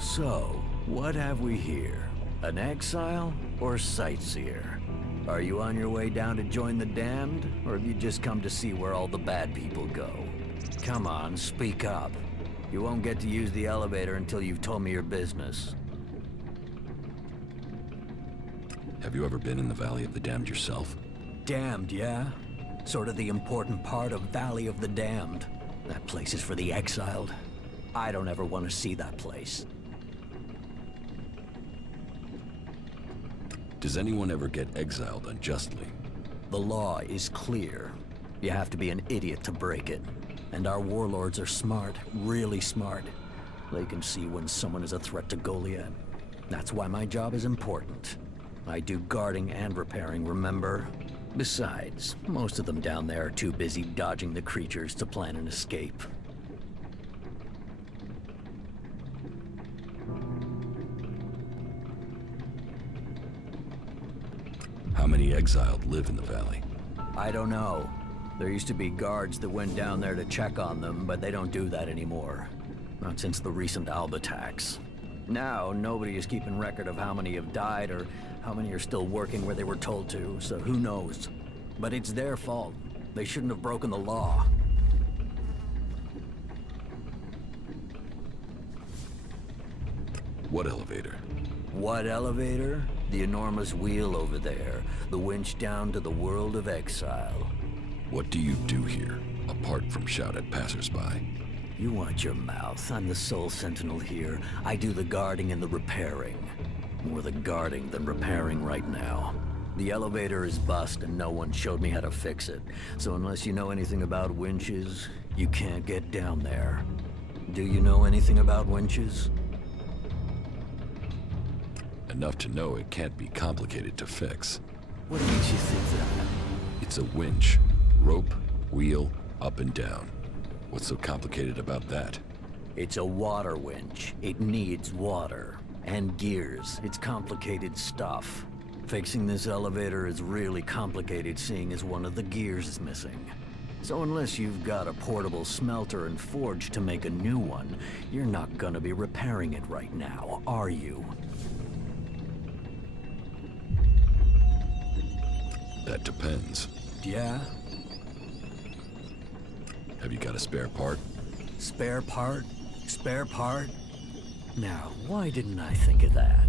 So, what have we here? An exile or sightseer? Are you on your way down to join the damned, or have you just come to see where all the bad people go? Come on, speak up. You won't get to use the elevator until you've told me your business. Have you ever been in the Valley of the Damned yourself? Damned, yeah? Sort of the important part of Valley of the Damned. That place is for the exiled. I don't ever want to see that place. Does anyone ever get exiled unjustly? The law is clear. You have to be an idiot to break it. And our warlords are smart, really smart. They can see when someone is a threat to Goliath. That's why my job is important. I do guarding and repairing, remember? Besides, most of them down there are too busy dodging the creatures to plan an escape. How many exiled live in the valley? I don't know. There used to be guards that went down there to check on them, but they don't do that anymore. Not since the recent Alb attacks. Now, nobody is keeping record of how many have died or how many are still working where they were told to, so who knows? But it's their fault. They shouldn't have broken the law. What elevator? What elevator? The enormous wheel over there. The winch down to the world of exile. What do you do here, apart from shout at passersby? You watch your mouth. I'm the sole sentinel here. I do the guarding and the repairing. More the guarding than repairing right now. The elevator is bust and no one showed me how to fix it. So unless you know anything about winches, you can't get down there. Do you know anything about winches? Enough to know it can't be complicated to fix. What makes you think that? It's a winch. Rope, wheel, up and down. What's so complicated about that? It's a water winch. It needs water. And gears. It's complicated stuff. Fixing this elevator is really complicated, seeing as one of the gears is missing. So unless you've got a portable smelter and forge to make a new one, you're not gonna be repairing it right now, are you? That depends. Yeah? Have you got a spare part? Spare part? Spare part? Now, why didn't I think of that?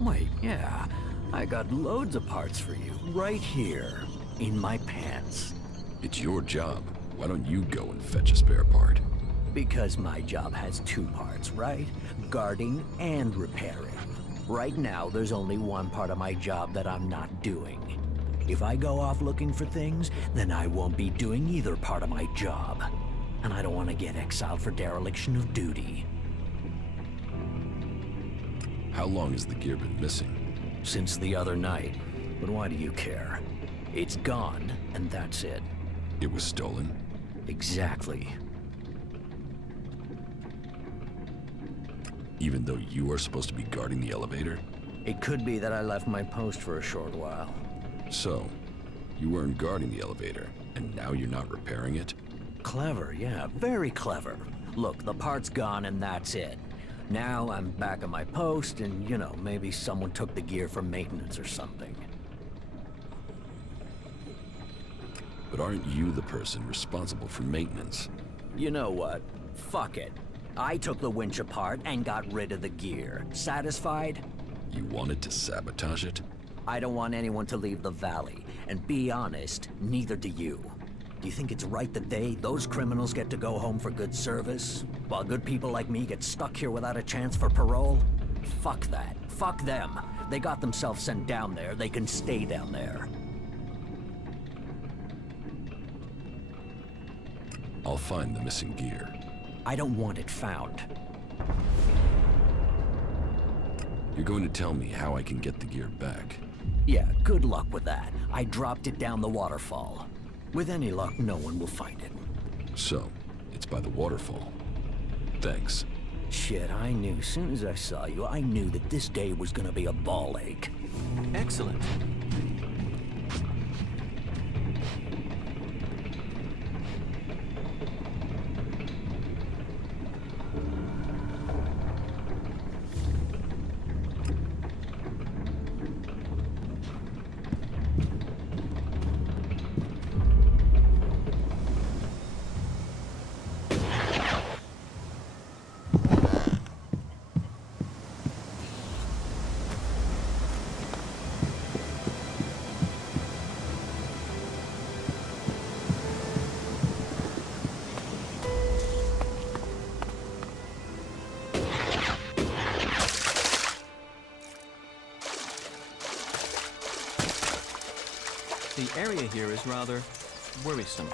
Wait, yeah. I got loads of parts for you, right here, in my pants. It's your job. Why don't you go and fetch a spare part? Because my job has two parts, right? Guarding and repairing. Right now, there's only one part of my job that I'm not doing. If I go off looking for things, then I won't be doing either part of my job. And I don't want to get exiled for dereliction of duty. How long has the gear been missing? Since the other night. But why do you care? It's gone, and that's it. It was stolen? Exactly. Even though you are supposed to be guarding the elevator? It could be that I left my post for a short while. So, you weren't guarding the elevator, and now you're not repairing it? Clever, yeah, very clever. Look, the part's gone and that's it. Now I'm back at my post and, you know, maybe someone took the gear for maintenance or something. But aren't you the person responsible for maintenance? You know what? Fuck it. I took the winch apart and got rid of the gear. Satisfied? You wanted to sabotage it? I don't want anyone to leave the valley. And be honest, neither do you. Do you think it's right that those criminals get to go home for good service? While good people like me get stuck here without a chance for parole? Fuck that. Fuck them. They got themselves sent down there. They can stay down there. I'll find the missing gear. I don't want it found. You're going to tell me how I can get the gear back. Yeah, good luck with that. I dropped it down the waterfall. With any luck, no one will find it. So, it's by the waterfall. Thanks. Shit, I knew. Soon as I saw you, I knew that this day was gonna be a ball ache. Excellent. The area here is rather worrisome.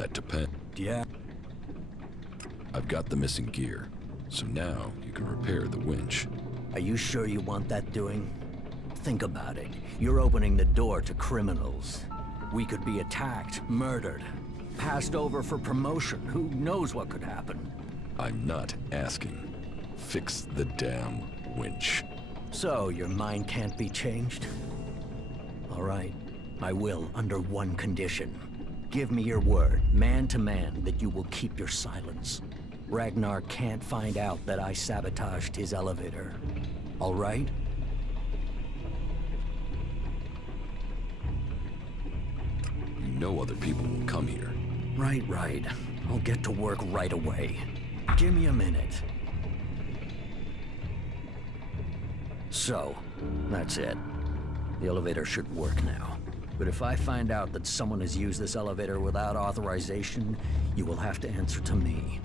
That depends. Yeah. I've got the missing gear, so now you can repair the winch. Are you sure you want that doing? Think about it. You're opening the door to criminals. We could be attacked, murdered, passed over for promotion. Who knows what could happen? I'm not asking. Fix the damn winch. So, your mind can't be changed? All right. I will, under one condition. Give me your word, man to man, that you will keep your silence. Ragnar can't find out that I sabotaged his elevator. All right? You know other people will come here. Right. I'll get to work right away. Give me a minute. So, that's it. The elevator should work now. But if I find out that someone has used this elevator without authorization, you will have to answer to me.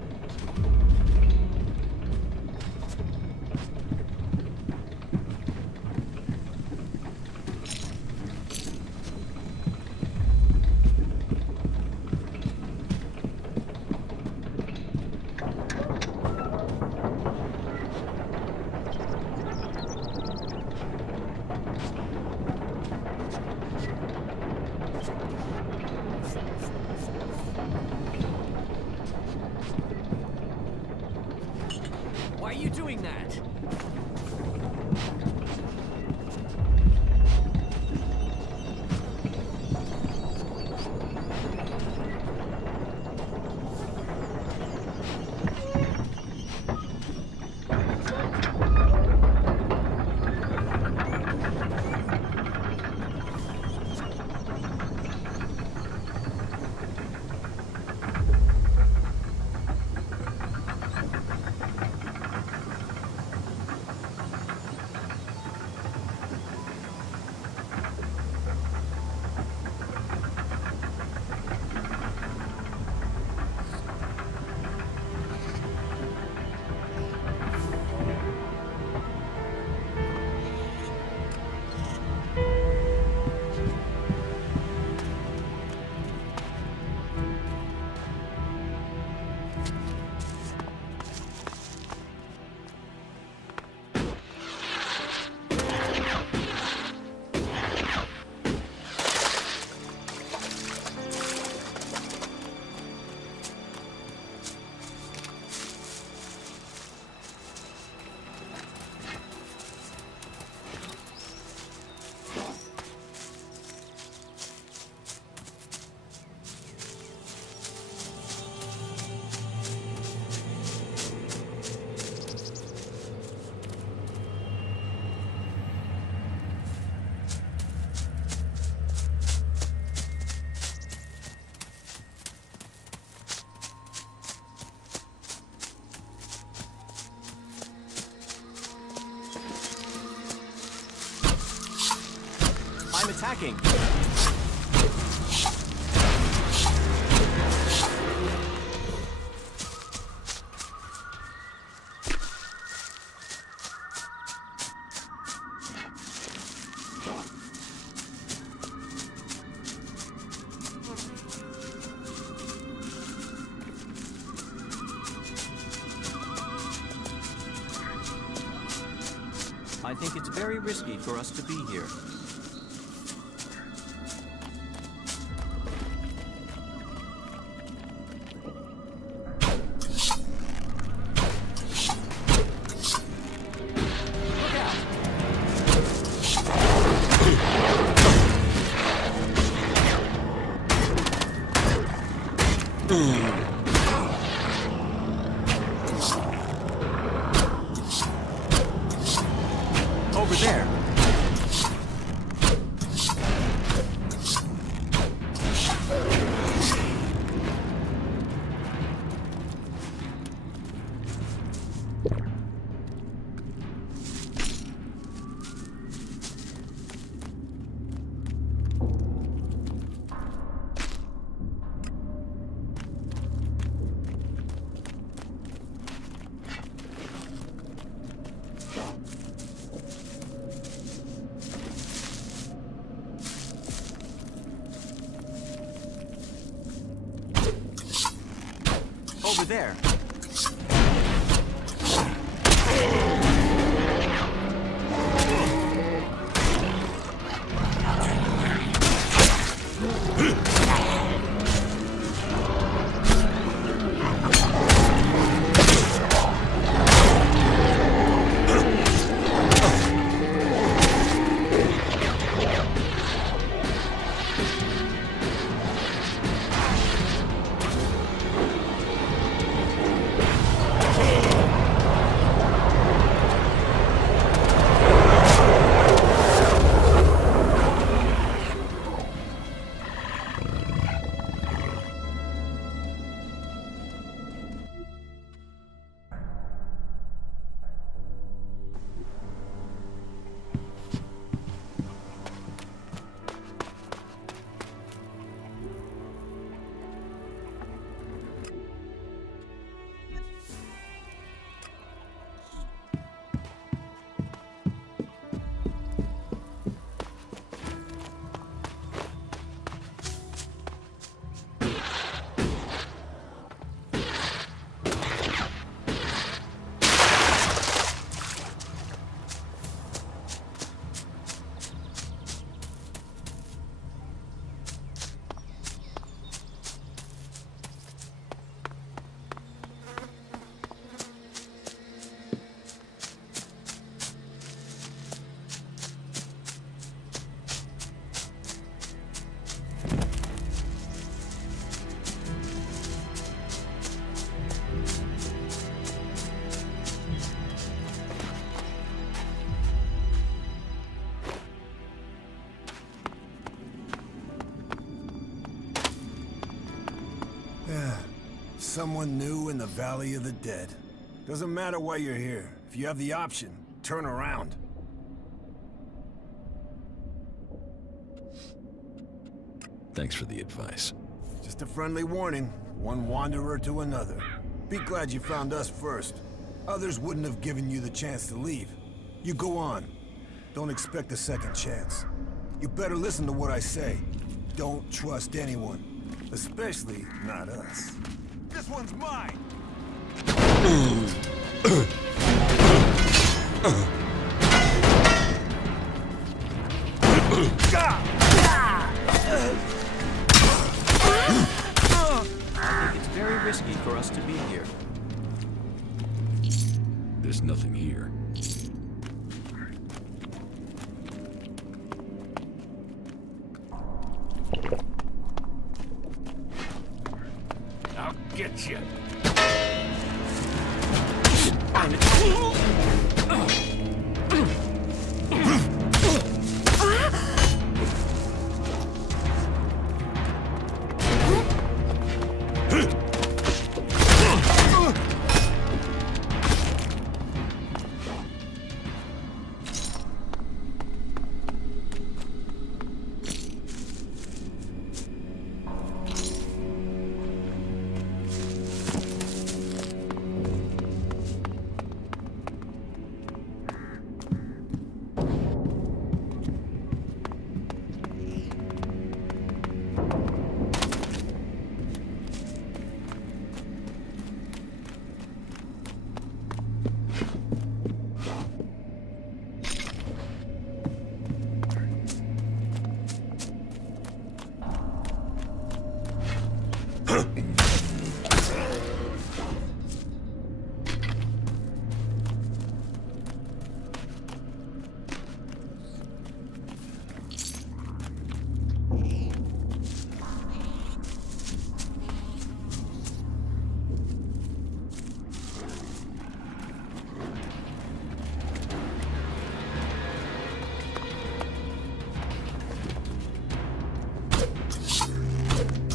attacking! I think it's very risky for us to be here. Over there. Over there. Someone new in the Valley of the Dead. Doesn't matter why you're here. If you have the option, turn around. Thanks for the advice. Just a friendly warning. One wanderer to another. Be glad you found us first. Others wouldn't have given you the chance to leave. You go on. Don't expect a second chance. You better listen to what I say. Don't trust anyone. Especially not us. This one's mine! I think it's very risky for us to be here. There's nothing here. I'll get you.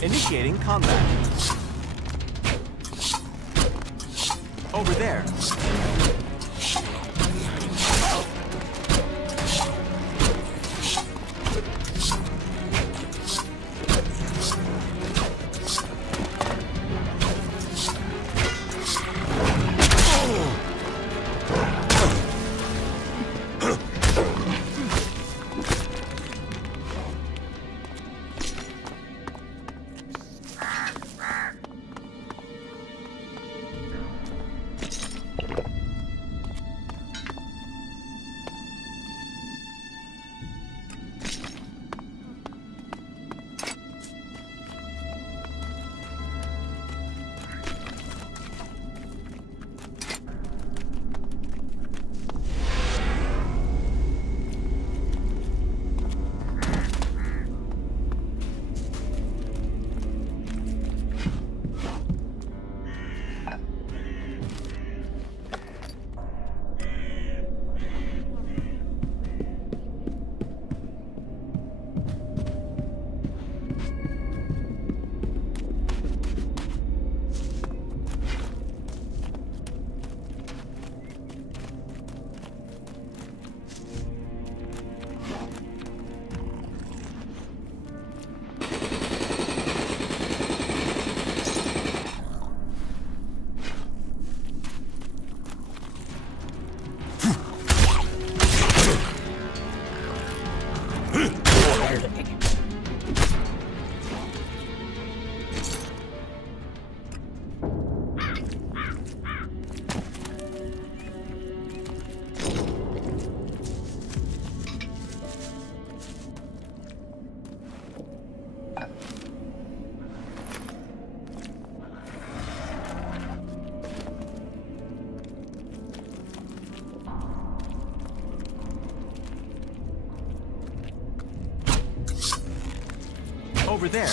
Initiating combat. Over there. Over there.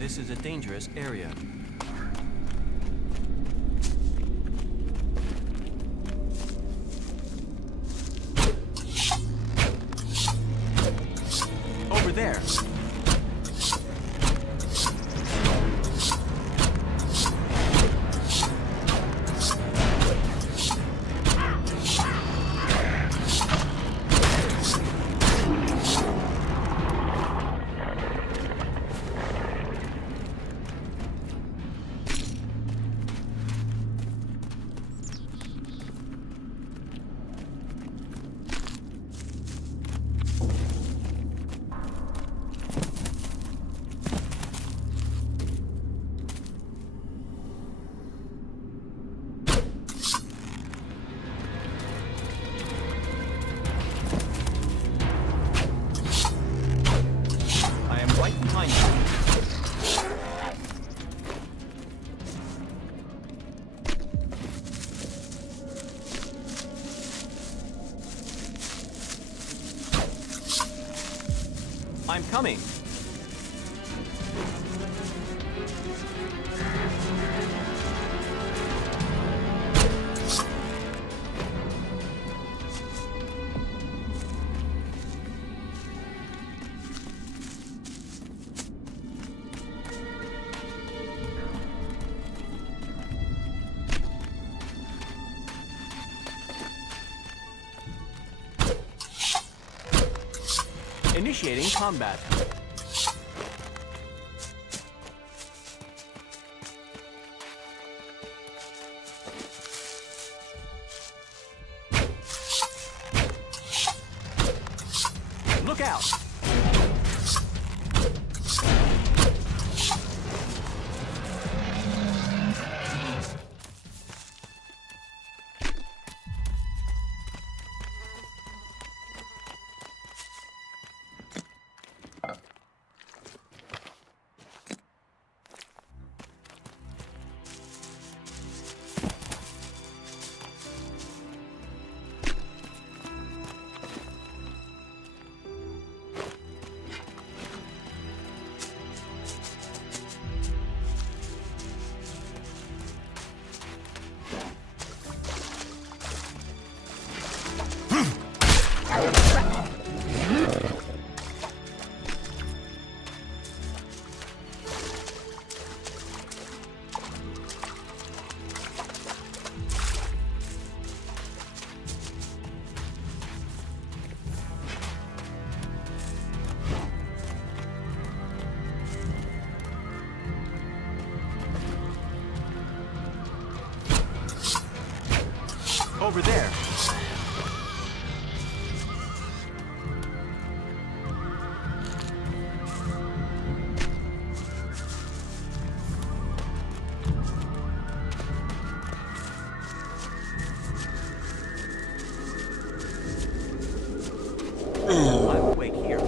This is a dangerous area. Over there. I'm coming. Initiating combat. Look out! Over there. I'm awake here.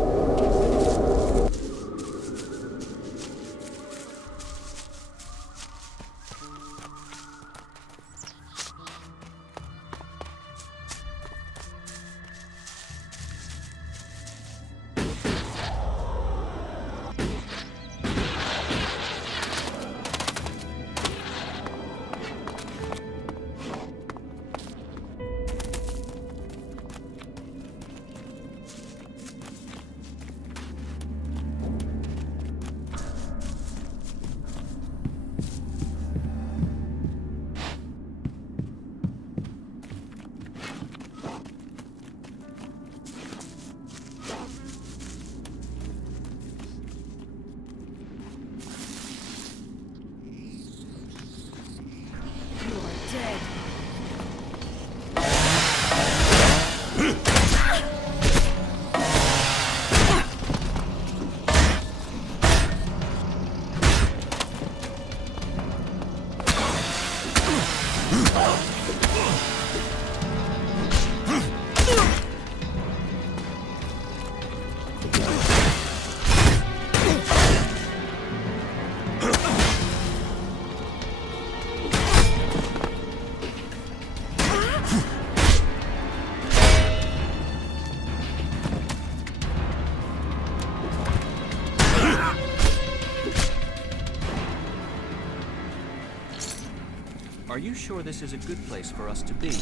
Are you sure this is a good place for us to be?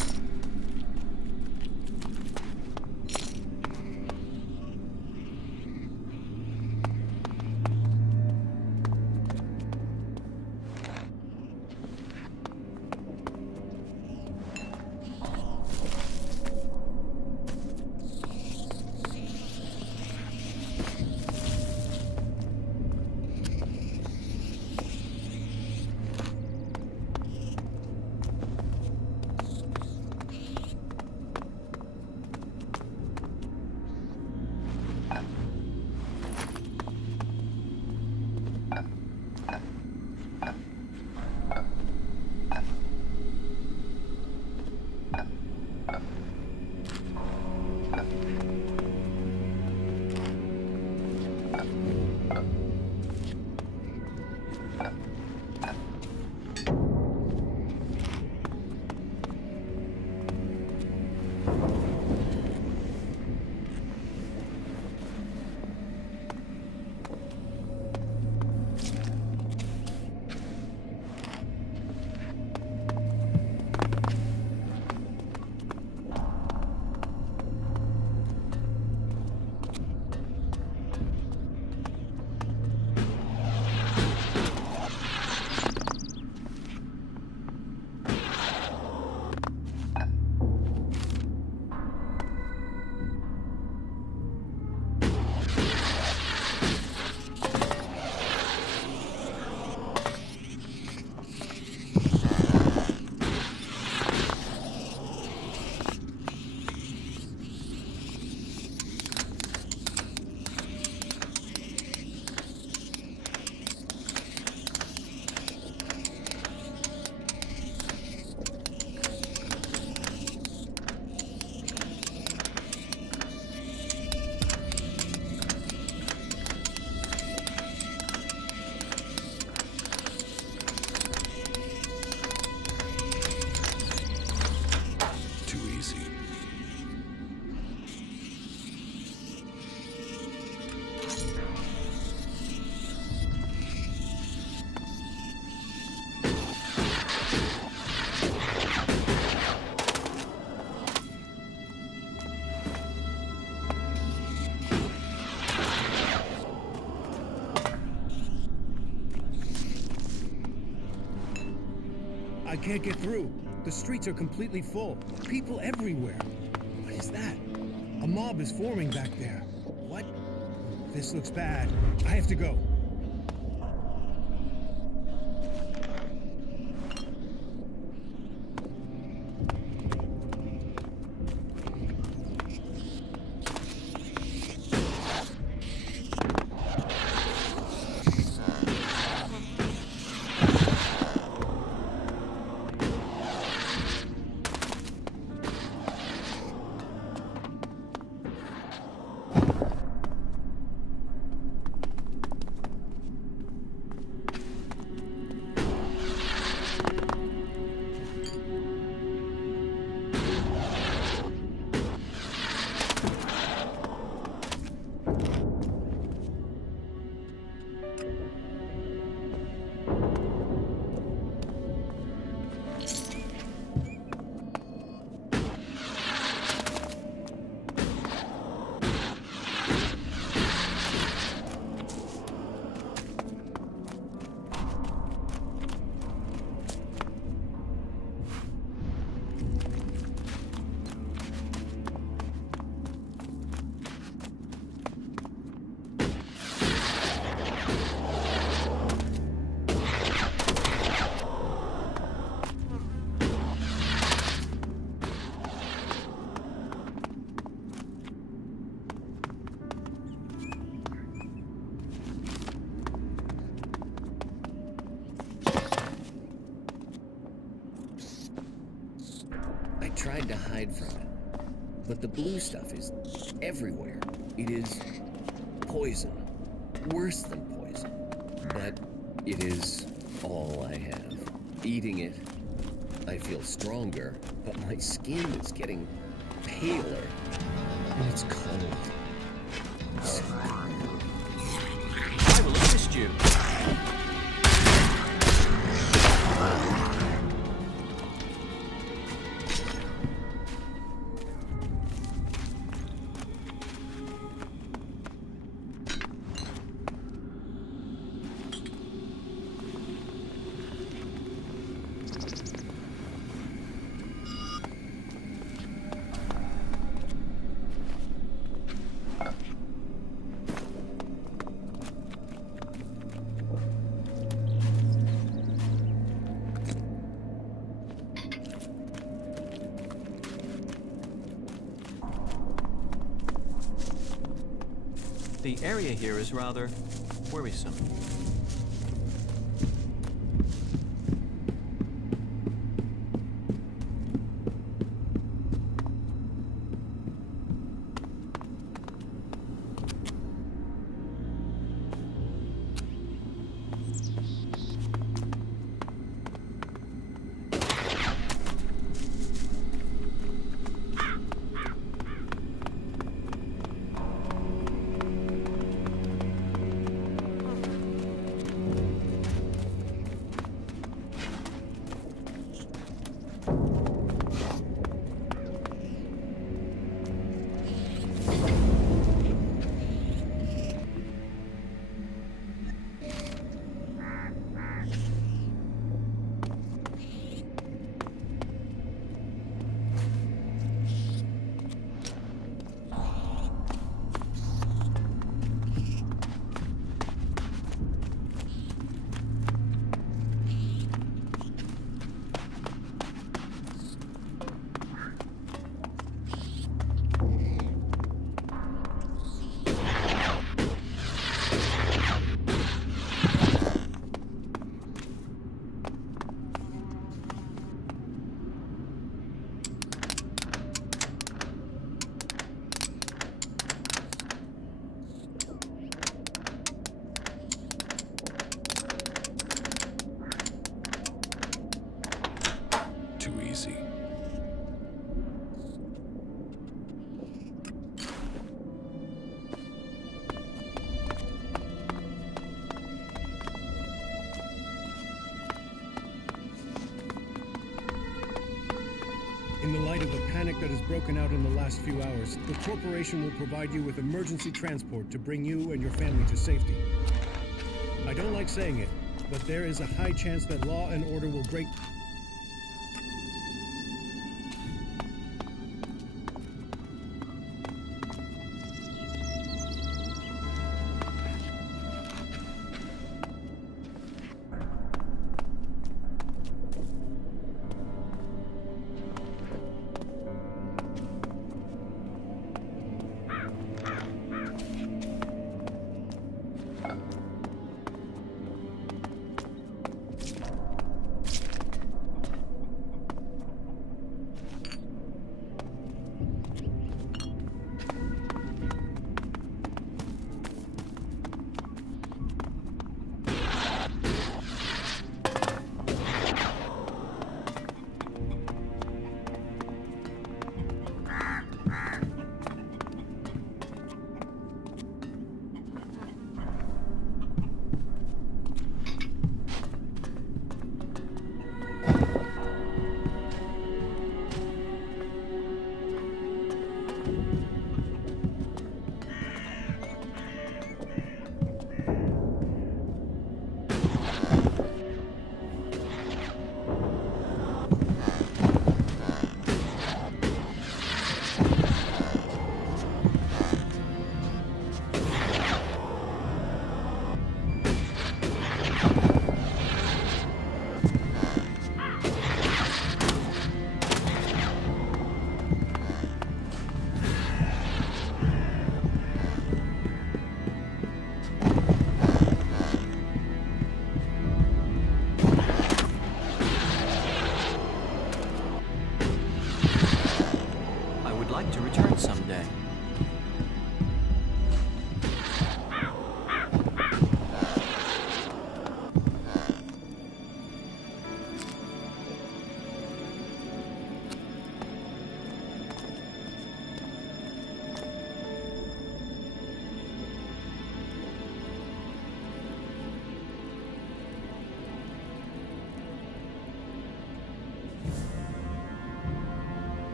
I can't get through. The streets are completely full. People everywhere. What is that? A mob is forming back there. What? This looks bad. I have to go. Tried to hide from it, but the blue stuff is everywhere. It is poison, worse than poison, but it is all I have. Eating it, I feel stronger, but my skin is getting paler, and it's cold. I will assist you. The area here is rather worrisome. In the light of the panic that has broken out in the last few hours, the corporation will provide you with emergency transport to bring you and your family to safety. I don't like saying it, but there is a high chance that law and order will break.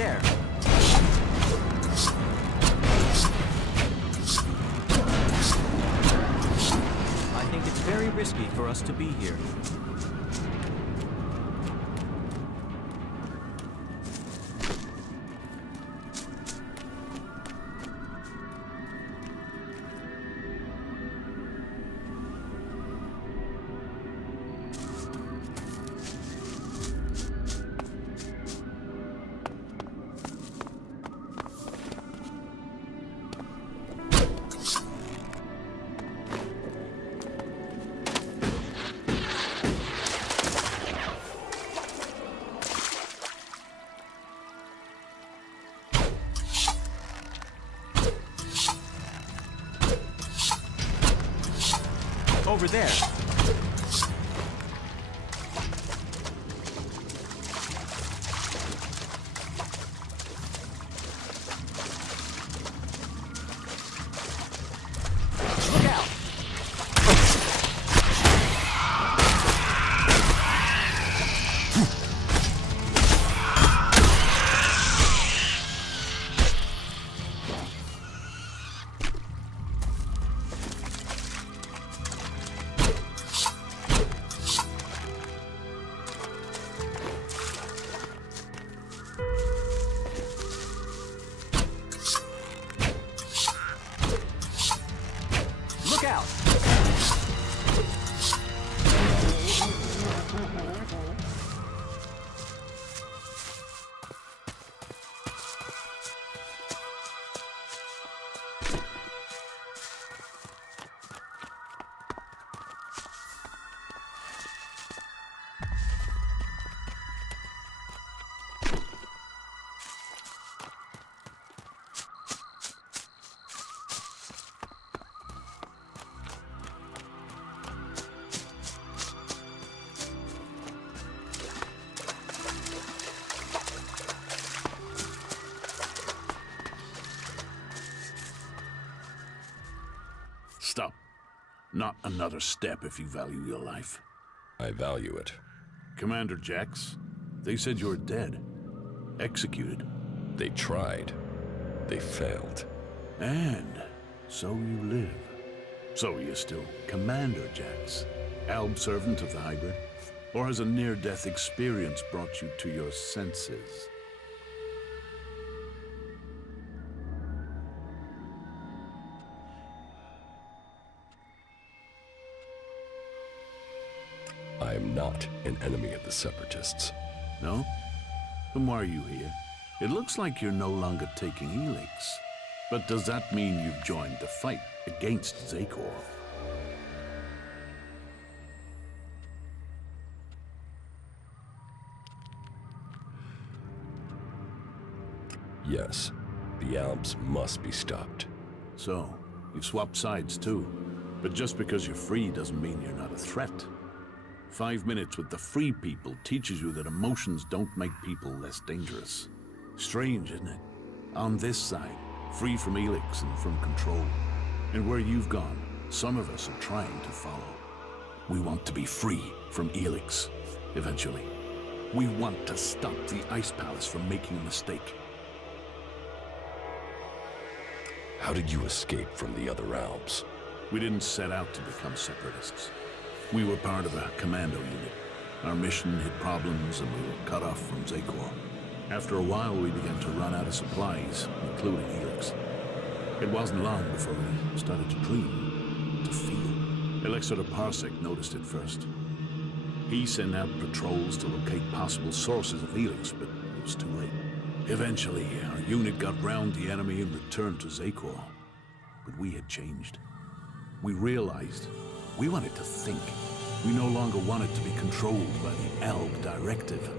there. I think it's very risky for us to be here. Over there. Look out! Look out! Stop. Not another step if you value your life. I value it. Commander Jax, they said you were dead. Executed. They tried. They failed. And so you live. So you're still Commander Jax, Alb servant of the hybrid? Or has a near-death experience brought you to your senses? I am not an enemy of the Separatists. No? Then why are you here? It looks like you're no longer taking Elex. But does that mean you've joined the fight against Zakor? Yes, the Alps must be stopped. So, you've swapped sides too. But just because you're free doesn't mean you're not a threat. 5 minutes with the free people teaches you that emotions don't make people less dangerous. Strange, isn't it? On this side, free from Elex and from control. And where you've gone, some of us are trying to follow. We want to be free from Elex, eventually. We want to stop the Ice Palace from making a mistake. How did you escape from the other Alps? We didn't set out to become separatists. We were part of a commando unit. Our mission hit problems and we were cut off from Zakor. After a while, we began to run out of supplies, including Elex. It wasn't long before we started to dream, to feel. Elixir the Parsec noticed it first. He sent out patrols to locate possible sources of Elex, but it was too late. Eventually, our unit got round the enemy and returned to Zakor. But we had changed. We realized we wanted to think. We no longer wanted to be controlled by the Alb directive.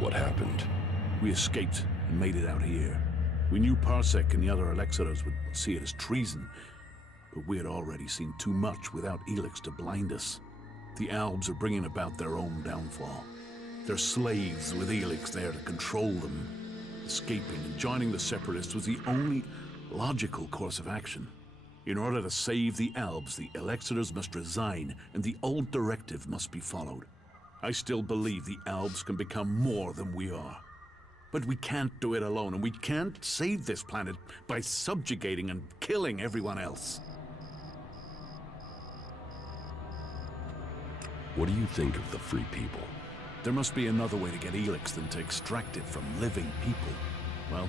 What happened? We escaped and made it out here. We knew Parsec and the other Elexitors would see it as treason, but we had already seen too much without Elex to blind us. The Albs are bringing about their own downfall. They're slaves with Elex there to control them. Escaping and joining the Separatists was the only logical course of action. In order to save the Albs, the Elexitors must resign, and the old directive must be followed. I still believe the Albs can become more than we are. But we can't do it alone, and we can't save this planet by subjugating and killing everyone else. What do you think of the Free People? There must be another way to get Elex than to extract it from living people. Well,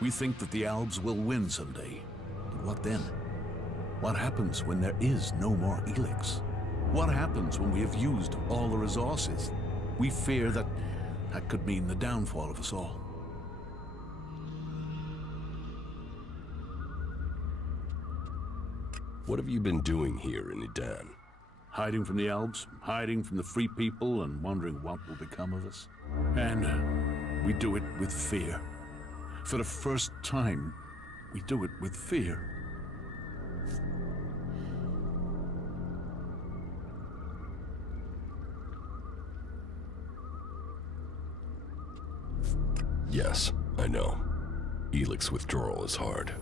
we think that the Albs will win someday. But what then? What happens when there is no more Elex? What happens when we have used all the resources? We fear that that could mean the downfall of us all. What have you been doing here in Idan? Hiding from the Albs, hiding from the Free People, and wondering what will become of us. And we do it with fear. For the first time, we do it with fear. Yes, I know. Elex withdrawal is hard.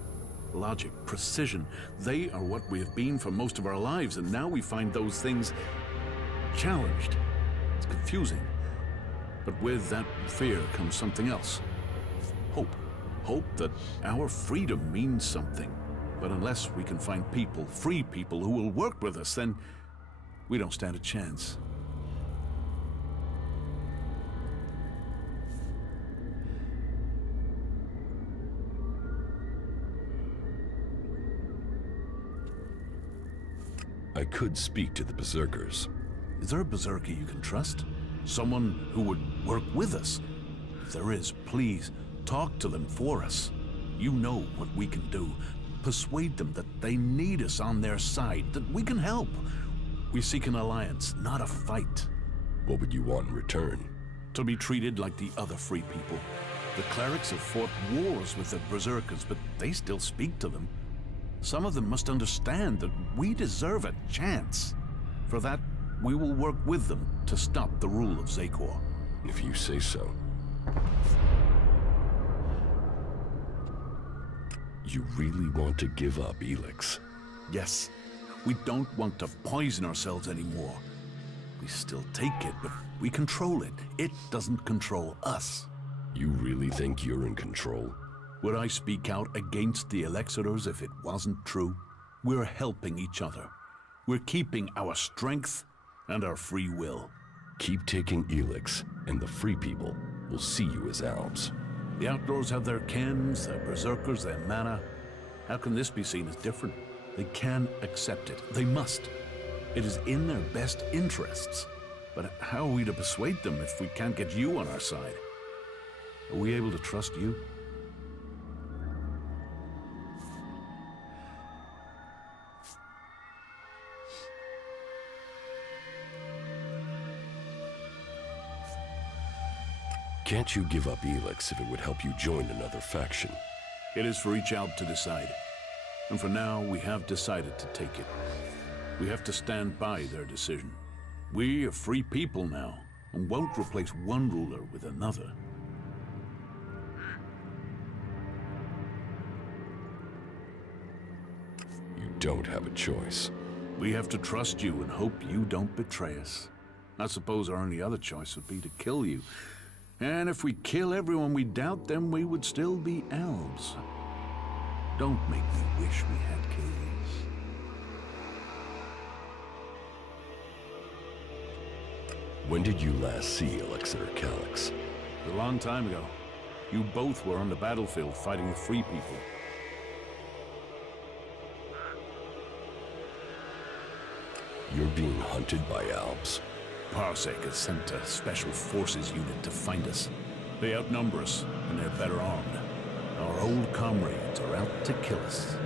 Logic, precision, they are what we have been for most of our lives, and now we find those things challenged. It's confusing. But with that fear comes something else. Hope. Hope that our freedom means something. But unless we can find people, free people, who will work with us, then we don't stand a chance. I could speak to the Berserkers. Is there a Berserker you can trust? Someone who would work with us? If there is, please, talk to them for us. You know what we can do. Persuade them that they need us on their side, that we can help. We seek an alliance, not a fight. What would you want in return? To be treated like the other free people. The clerics have fought wars with the Berserkers, but they still speak to them. Some of them must understand that we deserve a chance. For that, we will work with them to stop the rule of Zakor. If you say so. You really want to give up Elex? Yes, we don't want to poison ourselves anymore. We still take it, but we control it. It doesn't control us. You really think you're in control? Would I speak out against the Elexitors if it wasn't true? We're helping each other. We're keeping our strength and our free will. Keep taking Elex, and the Free People will see you as Albs. The Outlaws have their Kens, their Berserkers, their mana. How can this be seen as different? They can accept it. They must. It is in their best interests. But how are we to persuade them if we can't get you on our side? Are we able to trust you? Can't you give up Elex if it would help you join another faction? It is for each Alb to decide. And for now, we have decided to take it. We have to stand by their decision. We are free people now, and won't replace one ruler with another. You don't have a choice. We have to trust you and hope you don't betray us. I suppose our only other choice would be to kill you. And if we kill everyone we doubt, then we would still be elves. Don't make me wish we had killed you. When did you last see Elexiter Calyx? A long time ago. You both were on the battlefield fighting the Free People. You're being hunted by Albs. Parsec has sent a special forces unit to find us. They outnumber us, and they're better armed. Our old comrades are out to kill us.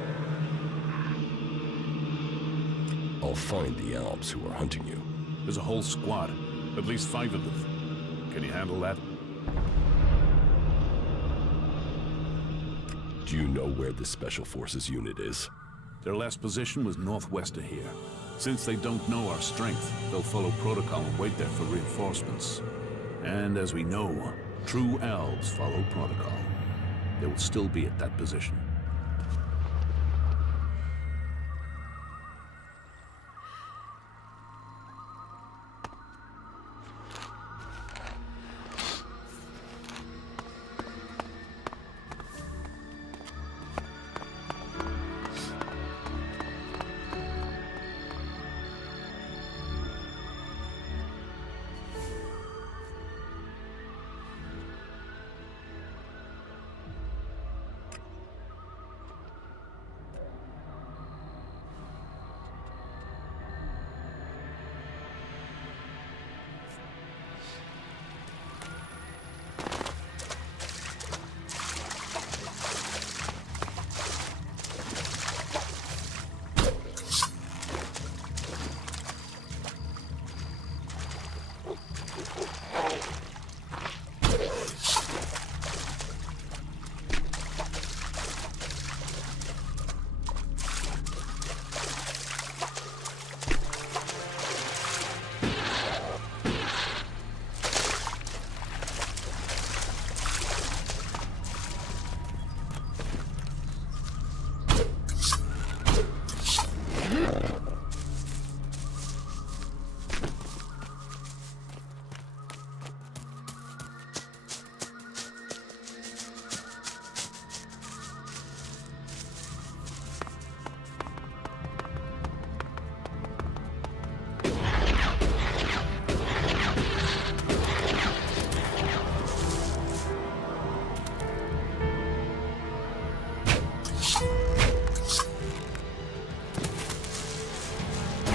I'll find the Albs who are hunting you. There's a whole squad, at least 5 of them. Can you handle that? Do you know where this special forces unit is? Their last position was northwest of here. Since they don't know our strength, they'll follow protocol and wait there for reinforcements. And as we know, true elves follow protocol. They will still be at that position.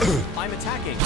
I'm attacking.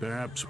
Perhaps...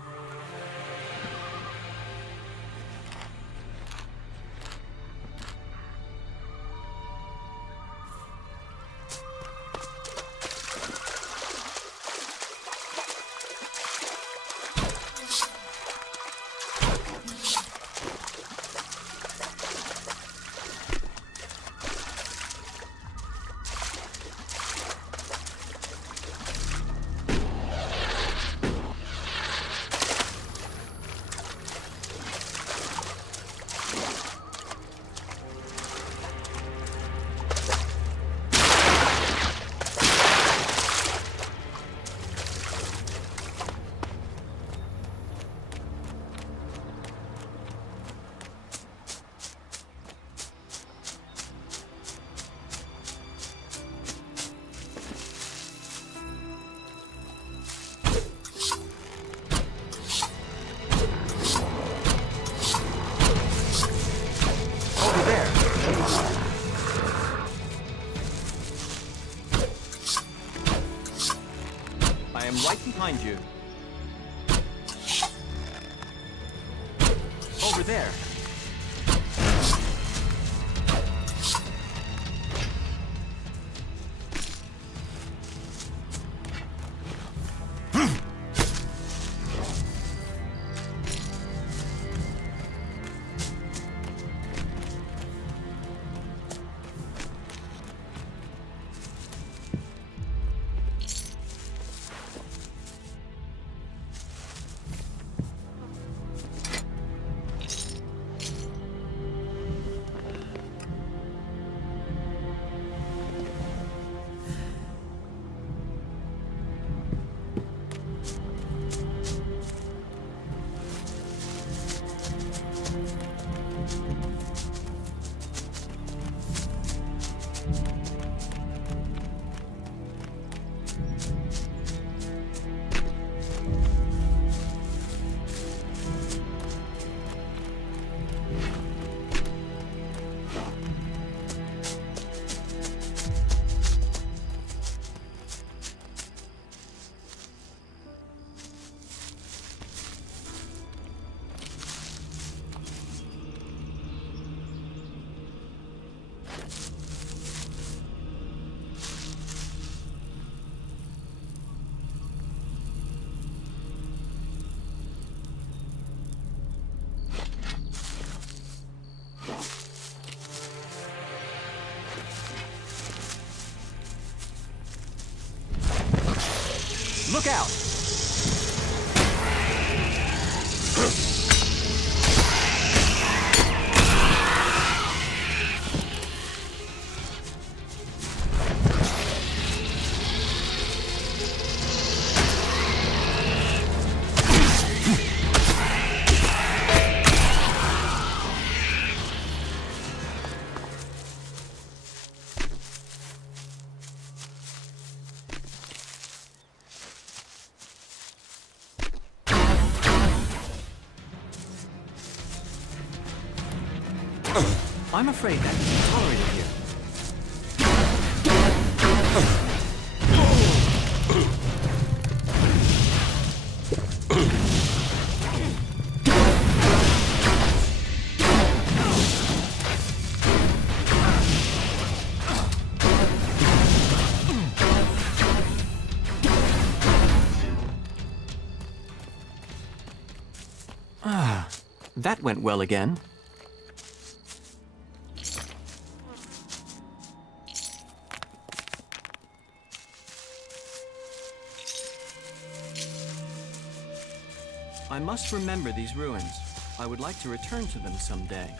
I am right behind you. Over there. Look out! I'm afraid that isn't tolerated here. That went well again. I must remember these ruins. I would like to return to them someday.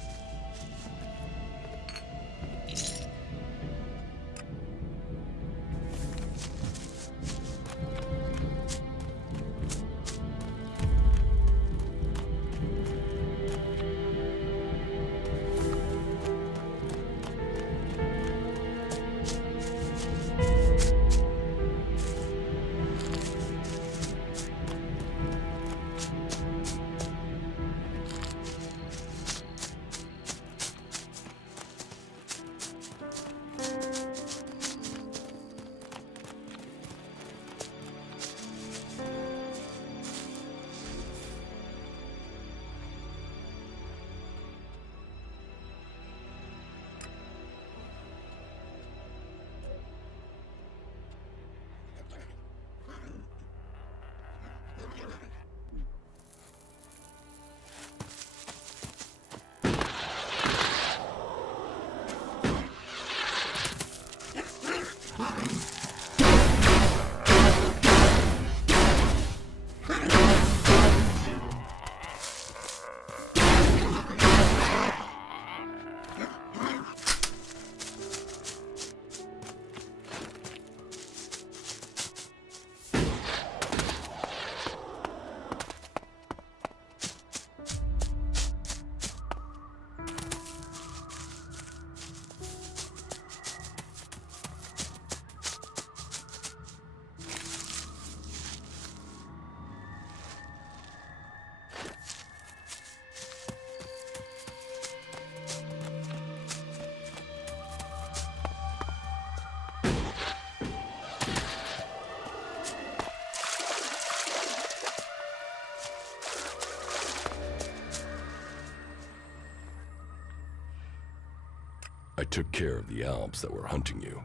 I took care of the Alps that were hunting you.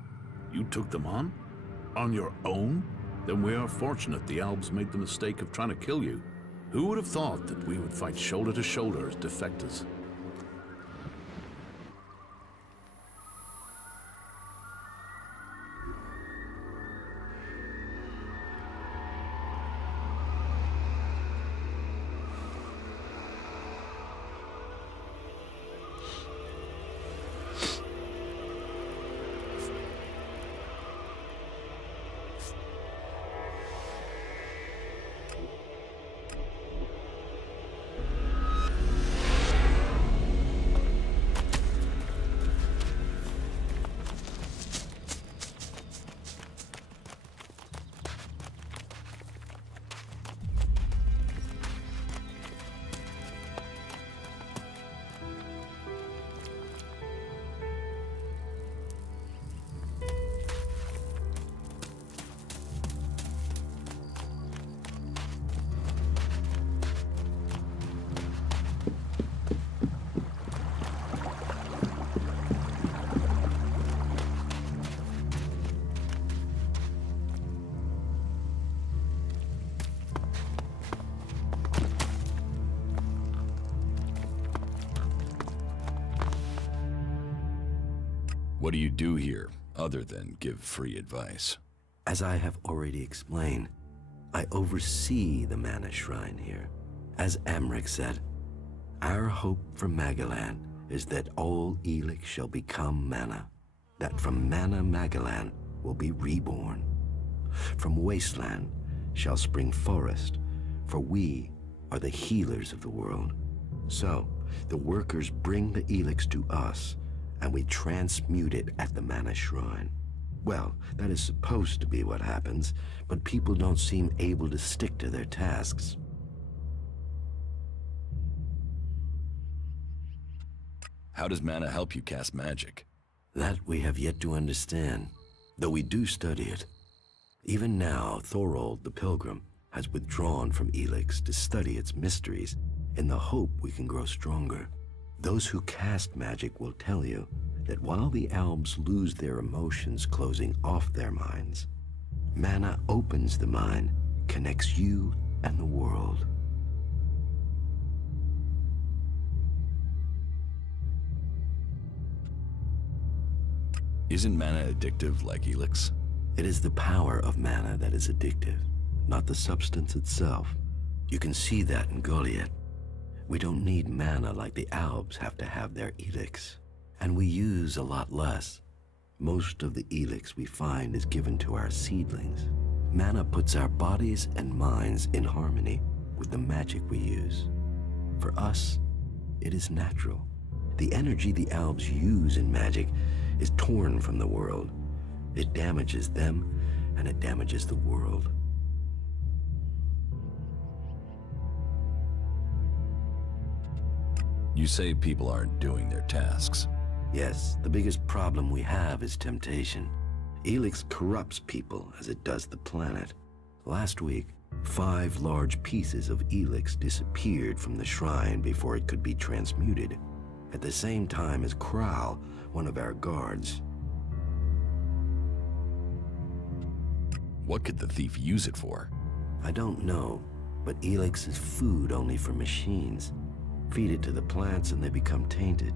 You took them on? On your own? Then we are fortunate the Albs made the mistake of trying to kill you. Who would have thought that we would fight shoulder to shoulder as defectors? What do you do here, other than give free advice? As I have already explained, I oversee the Mana Shrine here. As Amric said, our hope for Magalan is that all Elex shall become Mana, that from Mana Magalan will be reborn. From Wasteland shall spring forest, for we are the healers of the world. So, the workers bring the Elex to us, and we transmute it at the Mana Shrine. Well, that is supposed to be what happens, but people don't seem able to stick to their tasks. How does mana help you cast magic? That we have yet to understand, though we do study it. Even now, Thorold the Pilgrim has withdrawn from Elex to study its mysteries in the hope we can grow stronger. Those who cast magic will tell you that while the elves lose their emotions closing off their minds, mana opens the mind, connects you and the world. Isn't mana addictive like Elex? It is the power of mana that is addictive, not the substance itself. You can see that in Goliath. We don't need mana like the Albs have to have their Elex, and we use a lot less. Most of the Elex we find is given to our seedlings. Mana puts our bodies and minds in harmony with the magic we use. For us, it is natural. The energy the Albs use in magic is torn from the world. It damages them, and it damages the world. You say people aren't doing their tasks. Yes, the biggest problem we have is temptation. Elex corrupts people as it does the planet. Last week, 5 large pieces of Elex disappeared from the shrine before it could be transmuted, at the same time as Kral, one of our guards. What could the thief use it for? I don't know, but Elex is food only for machines. Feed it to the plants and they become tainted.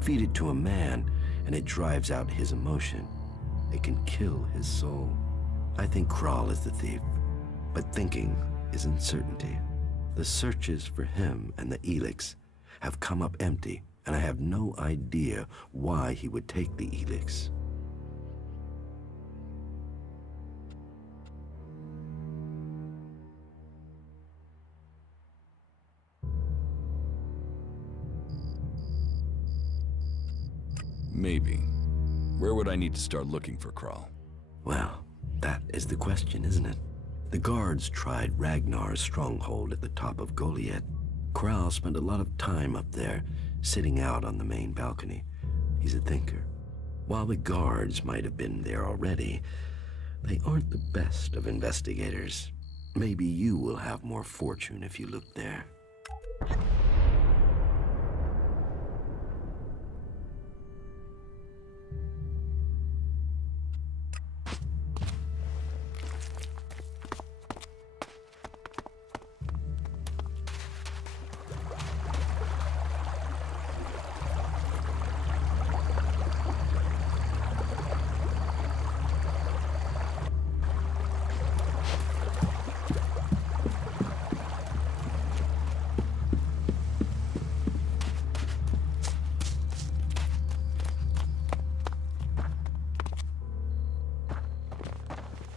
Feed it to a man and it drives out his emotion. It can kill his soul. I think Kral is the thief, but thinking is uncertainty. The searches for him and the Elex have come up empty, and I have no idea why he would take the Elex. Maybe. Where would I need to start looking for Kral? Well, that is the question, isn't it? The guards tried Ragnar's stronghold at the top of Goliath. Kral spent a lot of time up there, sitting out on the main balcony. He's a thinker. While the guards might have been there already, they aren't the best of investigators. Maybe you will have more fortune if you look there.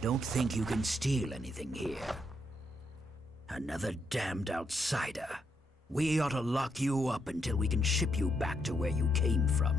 Don't think you can steal anything here. Another damned outsider. We ought to lock you up until we can ship you back to where you came from.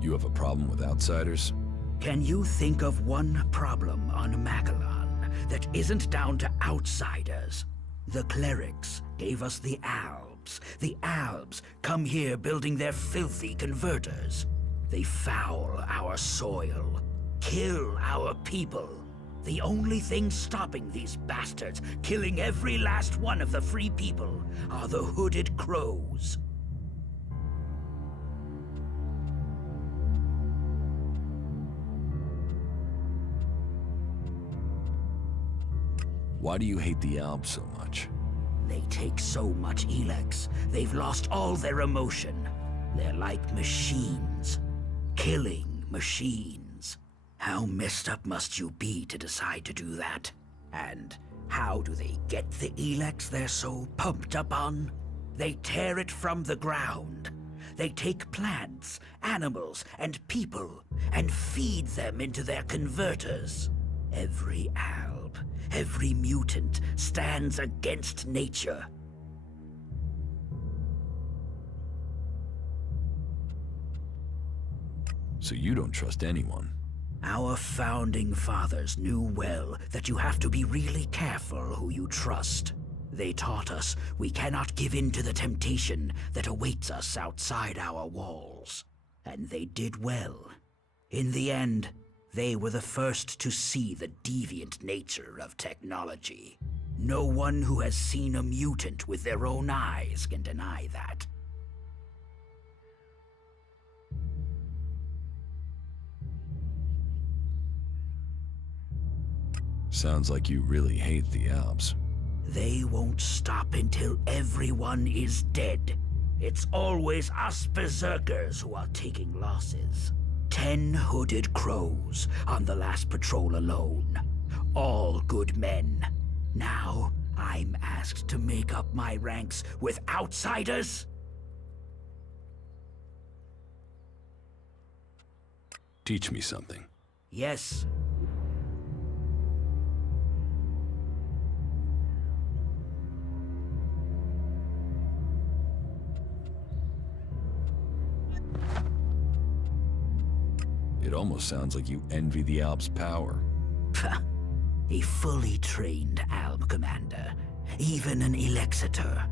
You have a problem with outsiders? Can you think of one problem on Magalan that isn't down to outsiders? The clerics gave us the Albs. The Albs come here building their filthy converters. They foul our soil, kill our people. The only thing stopping these bastards killing every last one of the free people are the hooded crows. Why do you hate the Alps so much? They take so much Elex, they've lost all their emotion. They're like machines. Killing machines. How messed up must you be to decide to do that? And how do they get the Elex they're so pumped up on? They tear it from the ground. They take plants, animals, and people, and feed them into their converters. Every Alb, every mutant stands against nature. So you don't trust anyone. Our founding fathers knew well that you have to be really careful who you trust. They taught us we cannot give in to the temptation that awaits us outside our walls. And they did well. In the end, they were the first to see the deviant nature of technology. No one who has seen a mutant with their own eyes can deny that. Sounds like you really hate the Alps. They won't stop until everyone is dead. It's always us berserkers who are taking losses. 10 hooded crows on the last patrol alone. All good men. Now, I'm asked to make up my ranks with outsiders? Teach me something. Yes. It almost sounds like you envy the Alps' power. A fully trained Alb commander, even an Elexitor.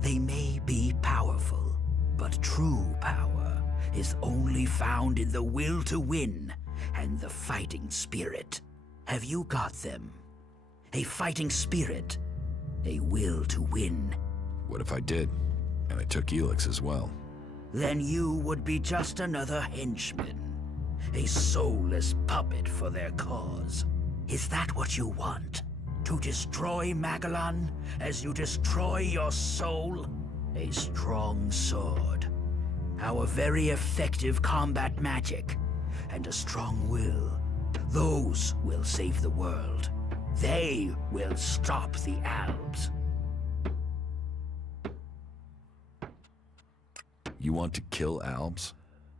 They may be powerful, but true power is only found in the will to win and the fighting spirit. Have you got them? A fighting spirit, a will to win. What if I did, and I took Elex as well? Then you would be just another henchman. A soulless puppet for their cause. Is that what you want? To destroy Magalan as you destroy your soul? A strong sword. Our very effective combat magic. And a strong will. Those will save the world. They will stop the Alps. You want to kill Alps?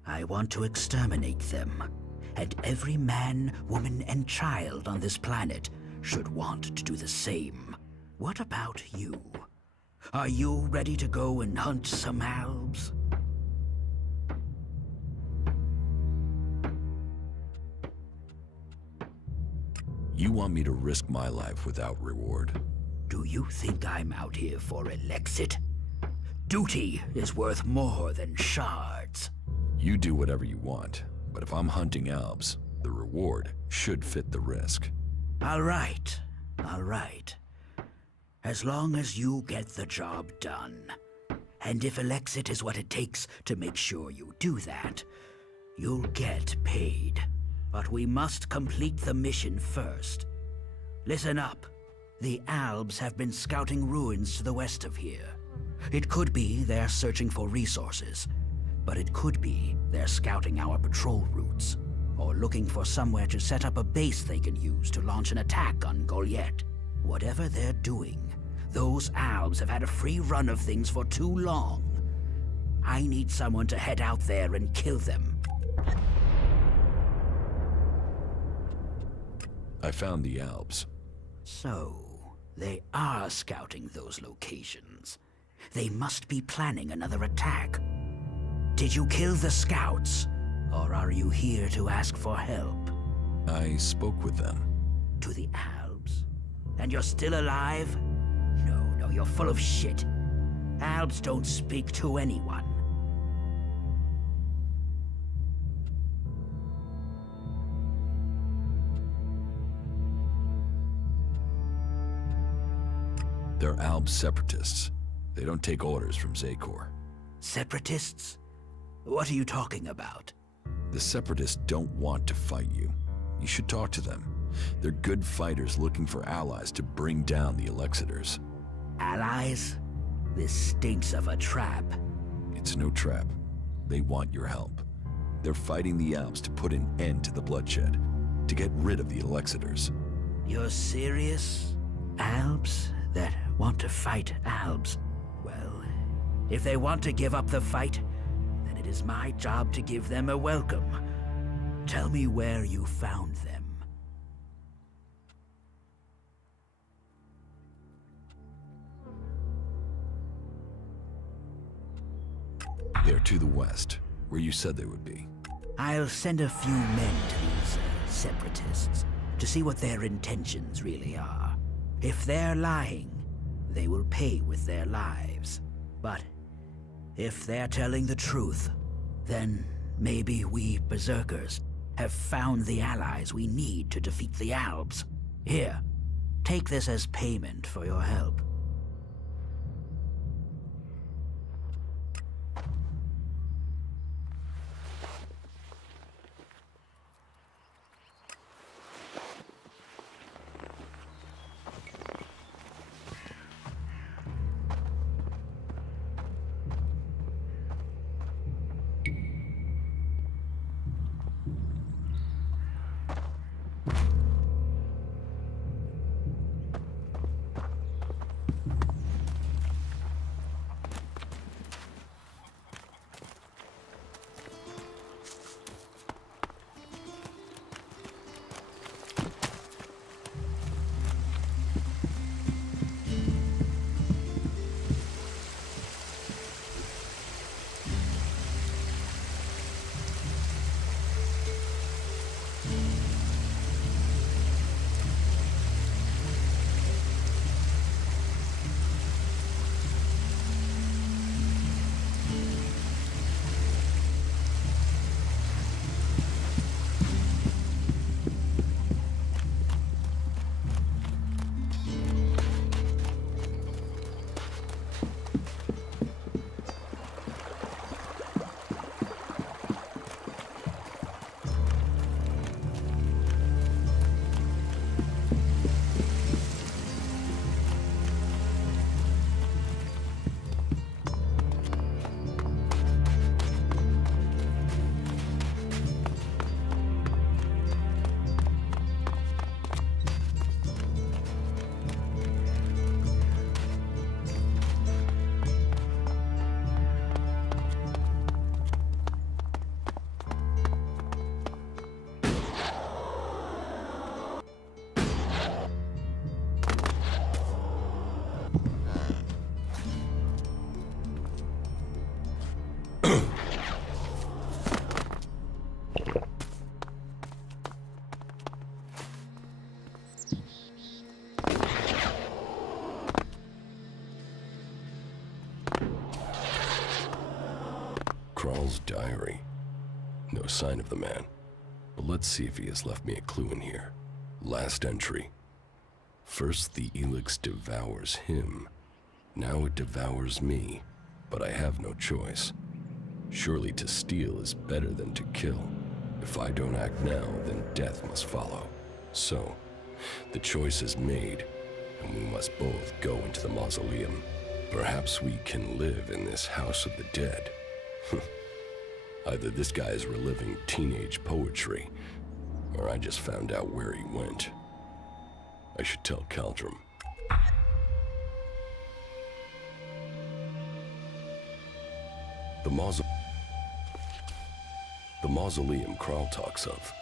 I want to exterminate them. And every man, woman, and child on this planet should want to do the same. What about you? Are you ready to go and hunt some Alps? You want me to risk my life without reward? Do you think I'm out here for Elexit? Duty is worth more than shards. You do whatever you want, but if I'm hunting Alps, the reward should fit the risk. All right. As long as you get the job done. And if Elexit is what it takes to make sure you do that, you'll get paid. But we must complete the mission first. Listen up. The Alps have been scouting ruins to the west of here. It could be they're searching for resources, but it could be they're scouting our patrol routes, or looking for somewhere to set up a base they can use to launch an attack on Goliath. Whatever they're doing, those Alps have had a free run of things for too long. I need someone to head out there and kill them. I found the Alps. So, they are scouting those locations. They must be planning another attack. Did you kill the scouts? Or are you here to ask for help? I spoke with them. To the Alps? And you're still alive? No, you're full of shit. Alps don't speak to anyone. They're Alps separatists. They don't take orders from Zakor. Separatists? What are you talking about? The separatists don't want to fight you. You should talk to them. They're good fighters looking for allies to bring down the Elexitors. Allies? This stinks of a trap. It's no trap. They want your help. They're fighting the Alps to put an end to the bloodshed, to get rid of the Elexitors. You're serious? Alps that want to fight Alps? Well, if they want to give up the fight, then it is my job to give them a welcome. Tell me where you found them. They're to the west, where you said they would be. I'll send a few men to these separatists to see what their intentions really are. If they're lying, they will pay with their lives. But if they're telling the truth, then maybe we berserkers have found the allies we need to defeat the Albs. Here, take this as payment for your help. Kral's diary. No sign of the man. But let's see if he has left me a clue in here. Last entry. First the Elex devours him. Now it devours me. But I have no choice. Surely to steal is better than to kill. If I don't act now, then death must follow. So, the choice is made, and we must both go into the mausoleum. Perhaps we can live in this house of the dead. Either this guy is reliving teenage poetry, or I just found out where he went. I should tell Caldrum. The mausoleum Kral talks of.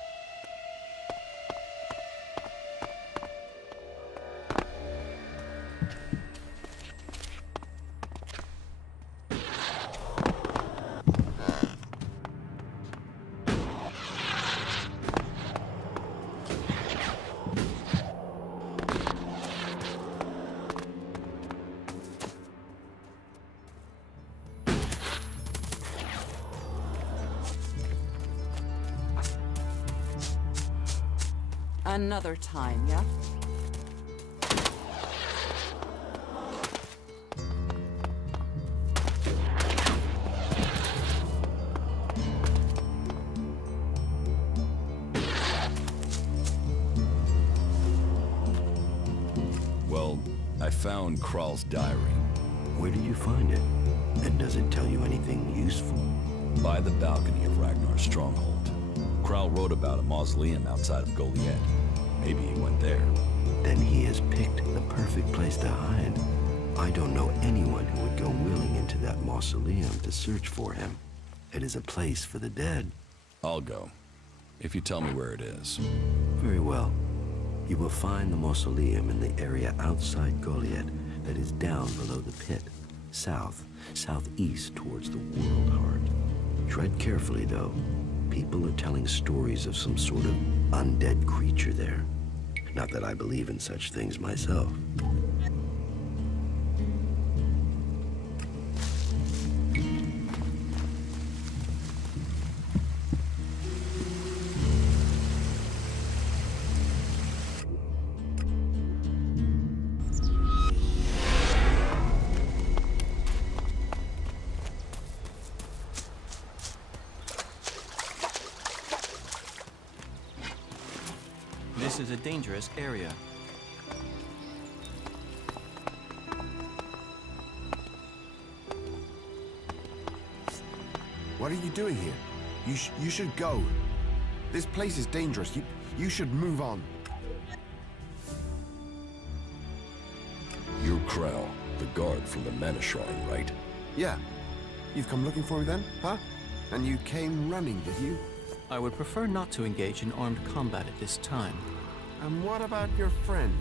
Another time, yeah? Well, I found Kral's diary. Where did you find it? And does it tell you anything useful? By the balcony of Ragnar's stronghold. Kral wrote about a mausoleum outside of Goliad. Maybe he went there. Then he has picked the perfect place to hide. I don't know anyone who would go willing into that mausoleum to search for him. It is a place for the dead. I'll go, if you tell me where it is. Very well. You will find the mausoleum in the area outside Goliad that is down below the pit, southeast towards the world heart. Tread carefully, though. People are telling stories of some sort of undead creature there. Not that I believe in such things myself. This is a dangerous area. What are you doing here? You should go. This place is dangerous. You should move on. You're Krell, the guard from the Mana Shrine, right? Yeah. You've come looking for me then, huh? And you came running, did you? I would prefer not to engage in armed combat at this time. And what about your friend?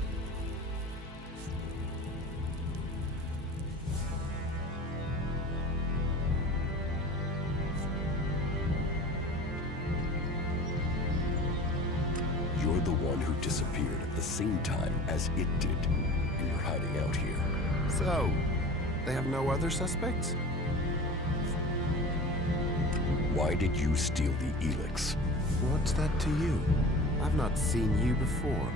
You're the one who disappeared at the same time as it did, and you're hiding out here. So, they have no other suspects? Why did you steal the Elex? What's that to you? I've not seen you before.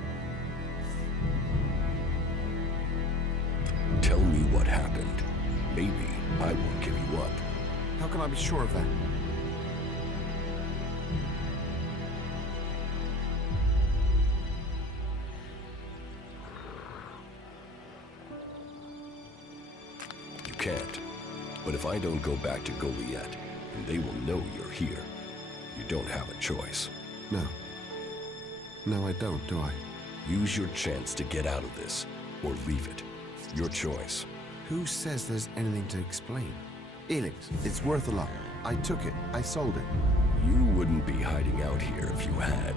Tell me what happened. Maybe I won't give you up. How can I be sure of that? You can't. But if I don't go back to Goliath, then they will know you're here. You don't have a choice. No. No, I don't, do I? Use your chance to get out of this, or leave it. Your choice. Who says there's anything to explain? Elex, it's worth a lot. I took it. I sold it. You wouldn't be hiding out here if you had.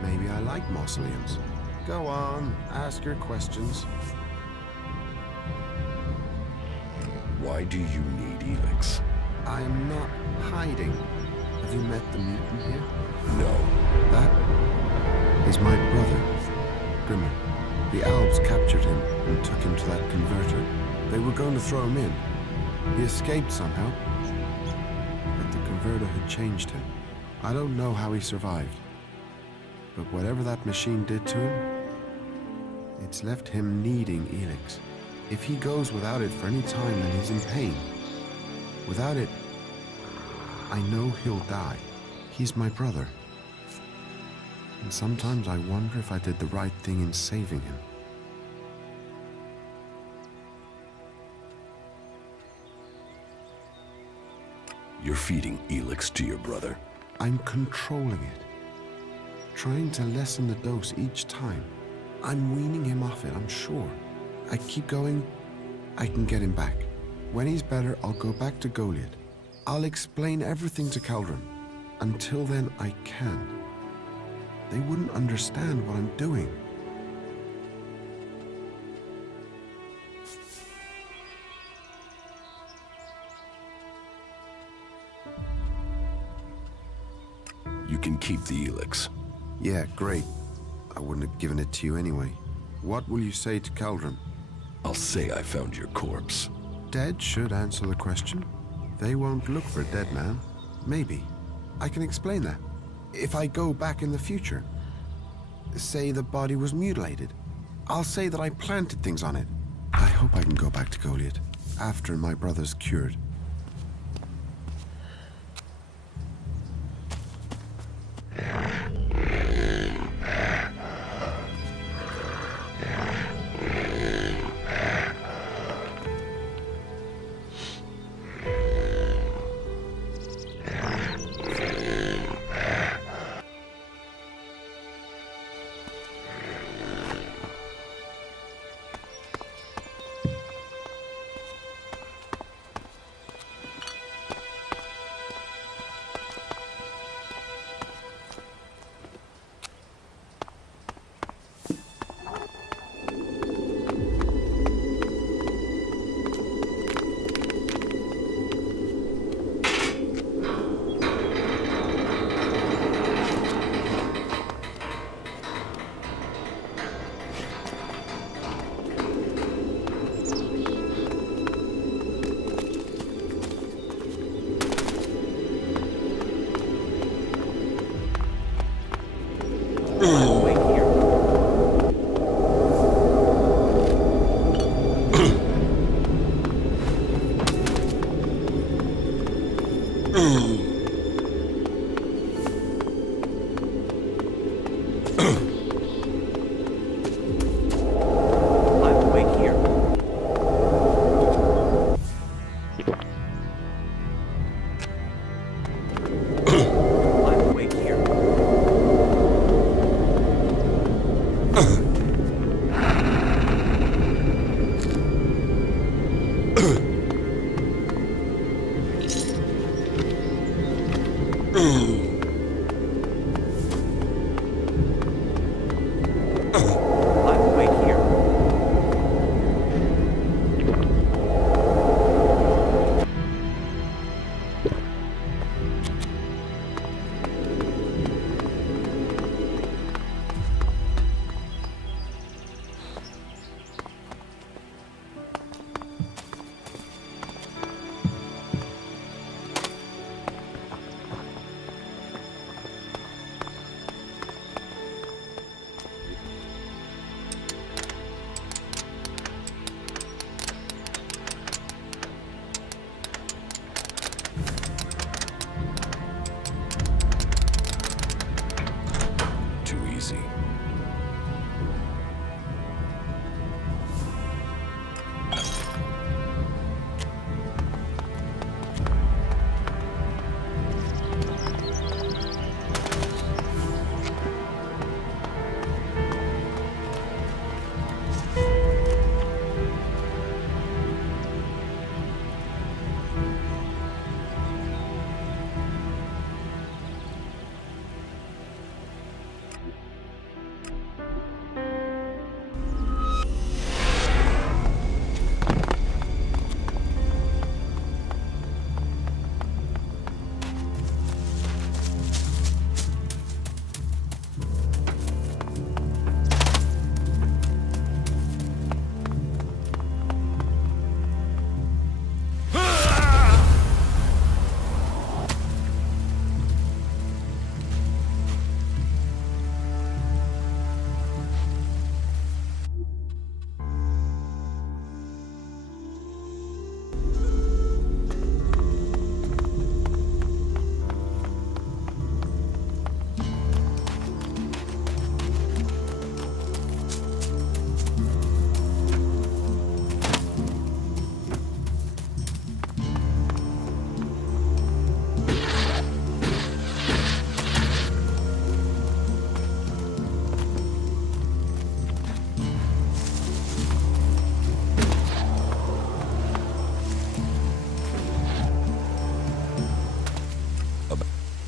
Maybe I like mausoleums. Go on, ask your questions. Why do you need Elex? I am not hiding. Have you met the mutant here? No. That is my brother, Grimmer. The Alps captured him and took him to that converter. They were going to throw him in. He escaped somehow, but the converter had changed him. I don't know how he survived, but whatever that machine did to him, it's left him needing Elex. If he goes without it for any time, then he's in pain. Without it, I know he'll die. He's my brother. And sometimes I wonder if I did the right thing in saving him. You're feeding Elex to your brother. I'm controlling it. Trying to lessen the dose each time. I'm weaning him off it, I'm sure. I keep going, I can get him back. When he's better, I'll go back to Goliath. I'll explain everything to Kaldrum. Until then, I can't. They wouldn't understand what I'm doing. You can keep the Elex. Yeah, great. I wouldn't have given it to you anyway. What will you say to Kaldrum? I'll say I found your corpse. Dead should answer the question. They won't look for a dead man. Maybe. I can explain that. If I go back in the future, say the body was mutilated, I'll say that I planted things on it. I hope I can go back to Goliath after my brother's cured. I'm awake here. I'm awake here. I'm awake here. Too easy.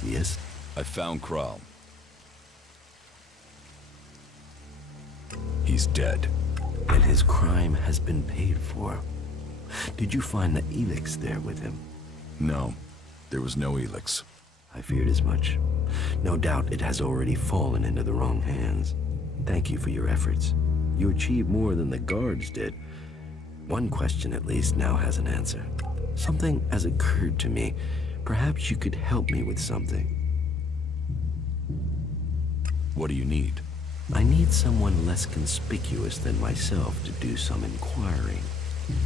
Yes? I found Kral. He's dead. And his crime has been paid for. Did you find the Elex there with him? No, there was no Elex. I feared as much. No doubt it has already fallen into the wrong hands. Thank you for your efforts. You achieved more than the guards did. One question at least now has an answer. Something has occurred to me. Perhaps you could help me with something. What do you need? I need someone less conspicuous than myself to do some inquiring.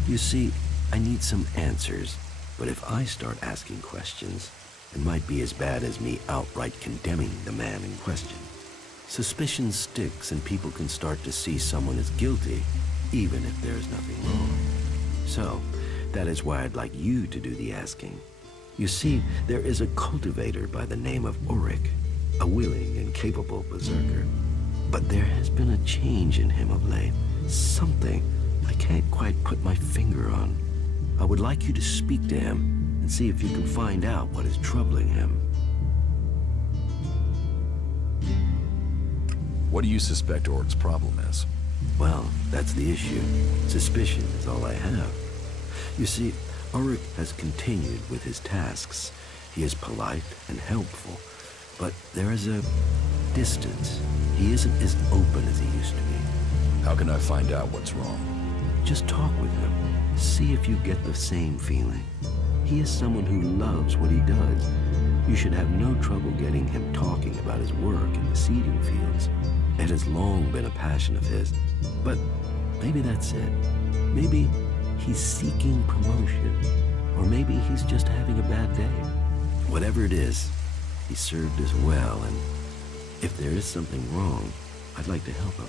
You see, I need some answers, but if I start asking questions, it might be as bad as me outright condemning the man in question. Suspicion sticks and people can start to see someone as guilty, even if there's nothing wrong. So, that is why I'd like you to do the asking. You see, there is a cultivator by the name of Ulrich, a willing and capable berserker. But there has been a change in him of late. Something I can't quite put my finger on. I would like you to speak to him and see if you can find out what is troubling him. What do you suspect Ulrich's problem is? Well, that's the issue. Suspicion is all I have. You see, Ulrich has continued with his tasks. He is polite and helpful, but there is a distance. He isn't as open as he used to be. How can I find out what's wrong? Just talk with him. See if you get the same feeling. He is someone who loves what he does. You should have no trouble getting him talking about his work in the seeding fields. It has long been a passion of his. But maybe that's it. Maybe he's seeking promotion. Or maybe he's just having a bad day. Whatever it is, he served us well, and if there is something wrong, I'd like to help him.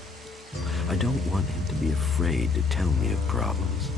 I don't want him to be afraid to tell me of problems.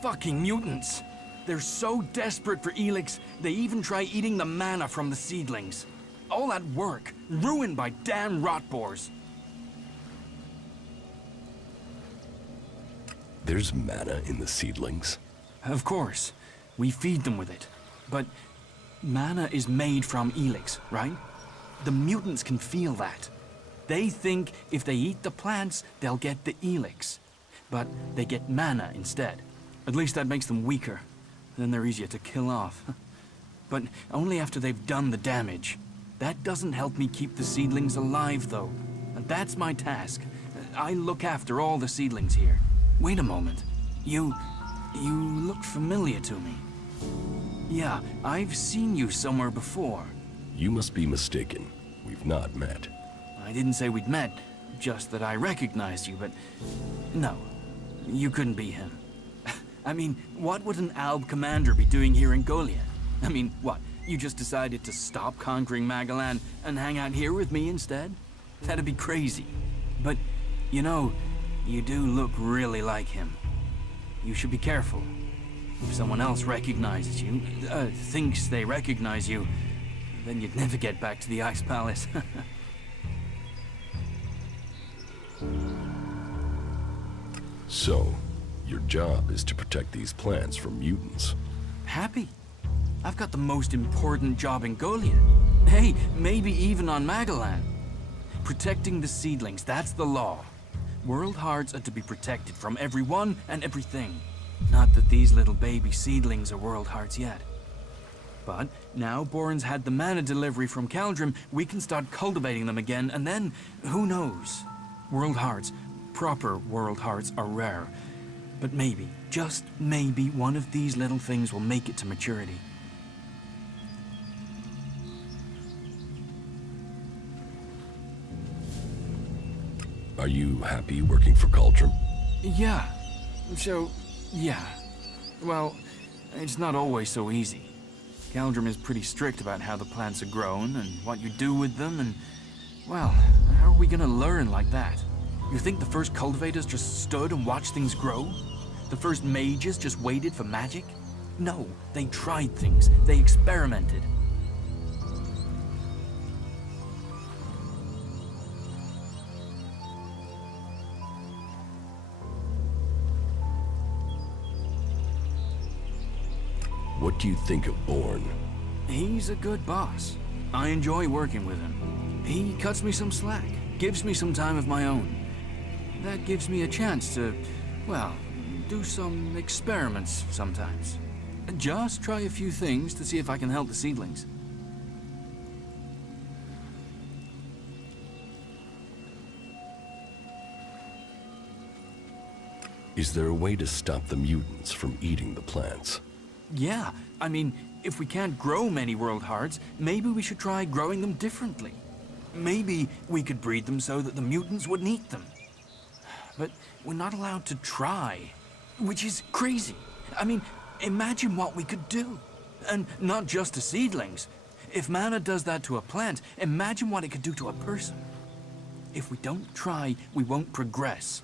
Fucking mutants. They're so desperate for Elex, they even try eating the mana from the seedlings. All that work, ruined by damn rotboars. There's mana in the seedlings. Of course, we feed them with it. But mana is made from Elex, right? The mutants can feel that. They think if they eat the plants, they'll get the Elex. But they get mana instead. At least that makes them weaker. Then they're easier to kill off. But only after they've done the damage. That doesn't help me keep the seedlings alive, though. And that's my task. I look after all the seedlings here. Wait a moment. You look familiar to me. Yeah, I've seen you somewhere before. You must be mistaken. We've not met. I didn't say we'd met, just that I recognized you, but... No, you couldn't be him. I mean, what would an Alb commander be doing here in Golia? I mean, what, you just decided to stop conquering Magalan and hang out here with me instead? That'd be crazy. But, you know, you do look really like him. You should be careful. If someone else recognizes you, thinks they recognize you, then you'd never get back to the Ice Palace. So, your job is to protect these plants from mutants. Happy. I've got the most important job in Golia. Hey, maybe even on Magalan. Protecting the seedlings, that's the law. World hearts are to be protected from everyone and everything. Not that these little baby seedlings are world hearts yet. But now Boren's had the mana delivery from Caldrim, we can start cultivating them again, and then, who knows? World hearts, proper world hearts, are rare. But maybe, just maybe, one of these little things will make it to maturity. Are you happy working for Caldrim? Yeah. Yeah. Well, it's not always so easy. Caldrim is pretty strict about how the plants are grown and what you do with them, and, well, how are we gonna learn like that? You think the first cultivators just stood and watched things grow? The first mages just waited for magic? No, they tried things. They experimented. What do you think of Born? He's a good boss. I enjoy working with him. He cuts me some slack, gives me some time of my own. That gives me a chance to, well, do some experiments sometimes. Just try a few things to see if I can help the seedlings. Is there a way to stop the mutants from eating the plants? Yeah, I mean, if we can't grow many world hearts, maybe we should try growing them differently. Maybe we could breed them so that the mutants wouldn't eat them. But we're not allowed to try, which is crazy. I mean, imagine what we could do. And not just to seedlings. If mana does that to a plant, imagine what it could do to a person. If we don't try, we won't progress.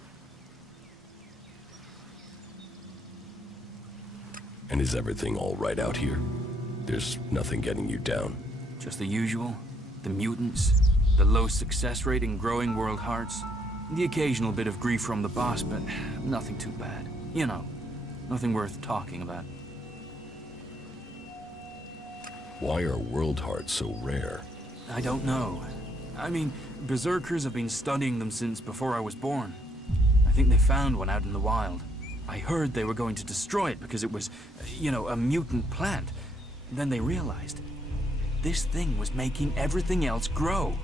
And is everything all right out here? There's nothing getting you down? Just the usual. The mutants, the low success rate in growing world hearts. The occasional bit of grief from the boss, but nothing too bad. You know, nothing worth talking about. Why are world hearts so rare? I don't know. I mean, berserkers have been studying them since before I was born. I think they found one out in the wild. I heard they were going to destroy it because it was, you know, a mutant plant. Then they realized this thing was making everything else grow.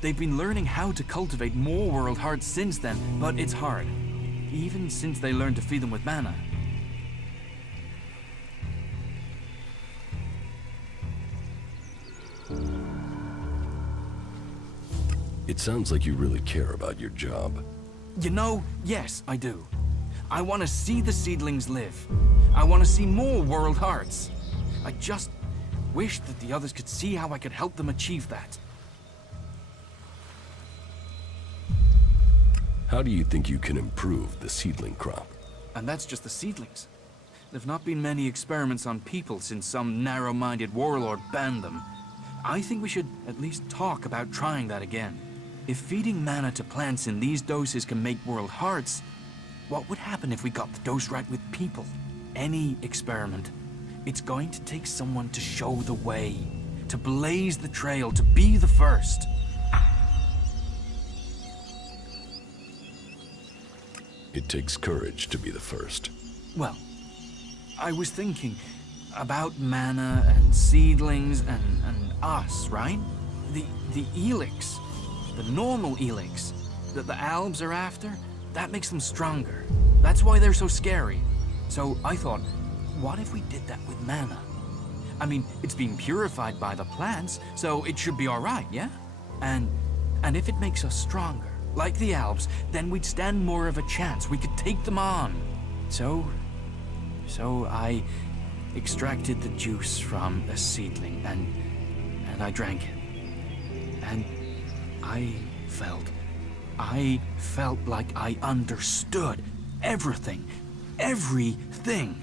They've been learning how to cultivate more world hearts since then, but it's hard. Even since they learned to feed them with mana. It sounds like you really care about your job. You know, yes, I do. I want to see the seedlings live. I want to see more world hearts. I just wish that the others could see how I could help them achieve that. How do you think you can improve the seedling crop? And that's just the seedlings. There've not been many experiments on people since some narrow-minded warlord banned them. I think we should at least talk about trying that again. If feeding mana to plants in these doses can make world hearts, what would happen if we got the dose right with people? Any experiment. It's going to take someone to show the way, to blaze the trail, to be the first. It takes courage to be the first. Well, I was thinking about mana and seedlings and us, right? The Elex, the normal Elex that the Albs are after, that makes them stronger. That's why they're so scary. So I thought, what if we did that with mana? I mean, it's being purified by the plants, so it should be all right, yeah? And if it makes us stronger, like the Albs, then we'd stand more of a chance. We could take them on. So I extracted the juice from a seedling and I drank it. And I felt like I understood everything. Everything.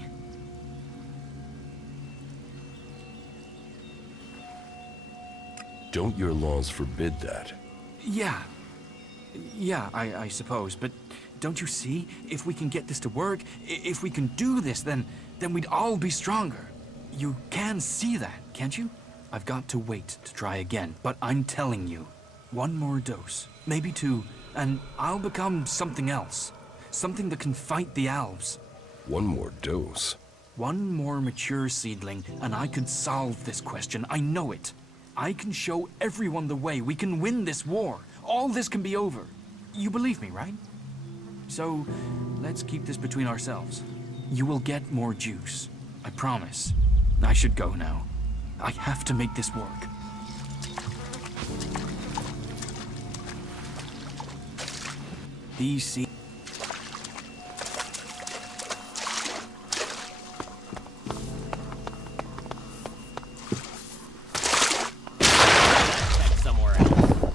Don't your laws forbid that? Yeah, I suppose, but don't you see? If we can get this to work, if we can do this, then we'd all be stronger. You can see that, can't you? I've got to wait to try again, but I'm telling you, one more dose, maybe two, and I'll become something else. Something that can fight the Alves. One more dose? One more mature seedling, and I could solve this question. I know it. I can show everyone the way. We can win this war. All this can be over. You believe me, right? So, let's keep this between ourselves. You will get more juice. I promise. I should go now. I have to make this work. These seeds... somewhere else.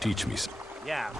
Teach me. Yeah.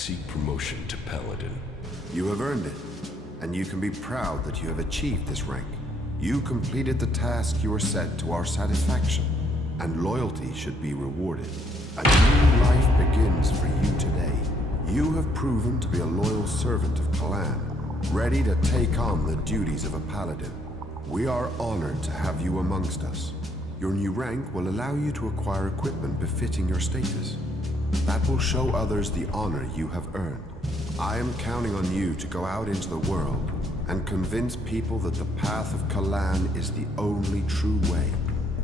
seek promotion to Paladin. You have earned it, and you can be proud that you have achieved this rank. You completed the task you were set to our satisfaction, and loyalty should be rewarded. A new life begins for you today. You have proven to be a loyal servant of Kalan, ready to take on the duties of a paladin. We are honored to have you amongst us. Your new rank will allow you to acquire equipment befitting your status. That will show others the honor you have earned. I am counting on you to go out into the world and convince people that the path of Kalan is the only true way.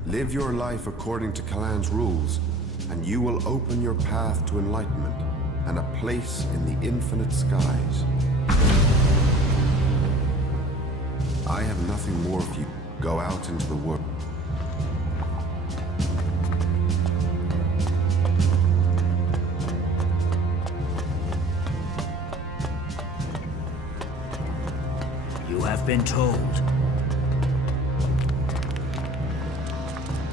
Live your life according to Kalan's rules, and you will open your path to enlightenment and a place in the infinite skies. I have nothing more for you. Go out into the world. You have been told.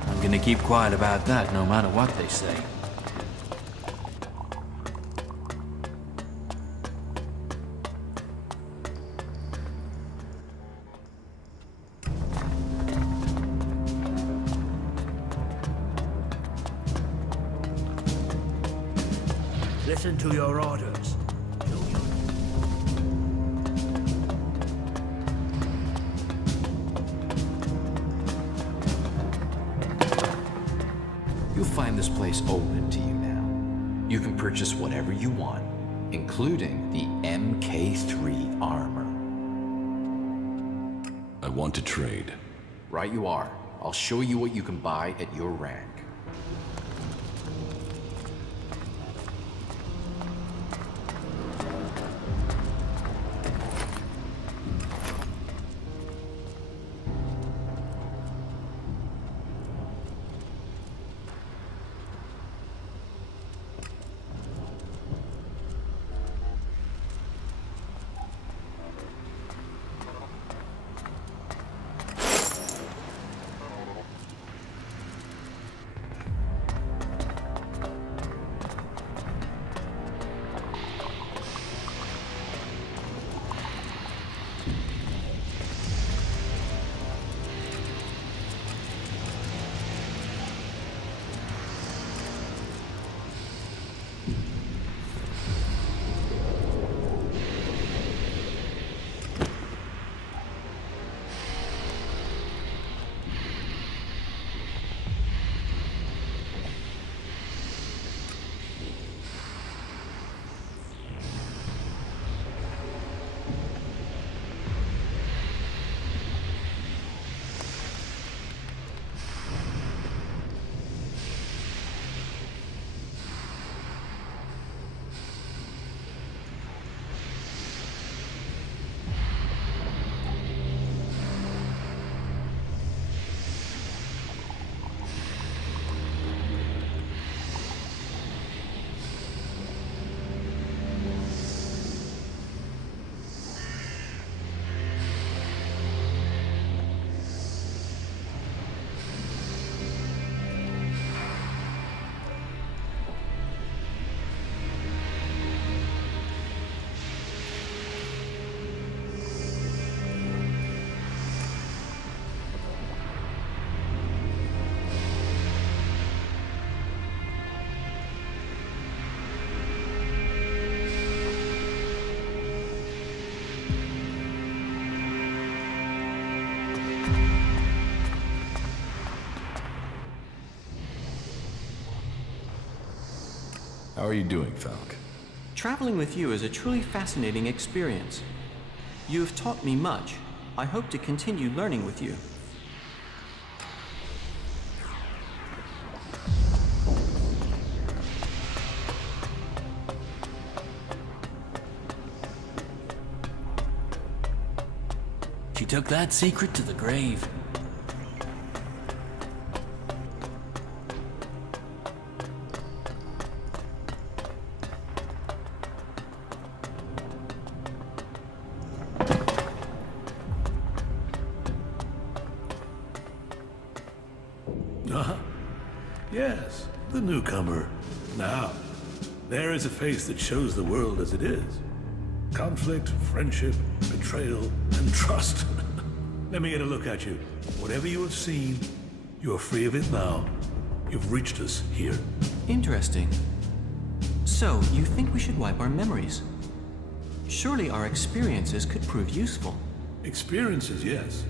I'm gonna keep quiet about that no matter what they say. Listen to your orders. You'll find this place open to you now. You can purchase whatever you want, including the MK3 armor. I want to trade. Right you are. I'll show you what you can buy at your rank. How are you doing, Falk? Traveling with you is a truly fascinating experience. You have taught me much. I hope to continue learning with you. She took that secret to the grave. Yes, the newcomer. Now, There is a face that shows the world as it is. Conflict, friendship, betrayal, and trust. Let me get a look at you. Whatever you have seen, you are free of it now. You've reached us here. Interesting. So, you think we should wipe our memories? Surely our experiences could prove useful. Experiences, yes.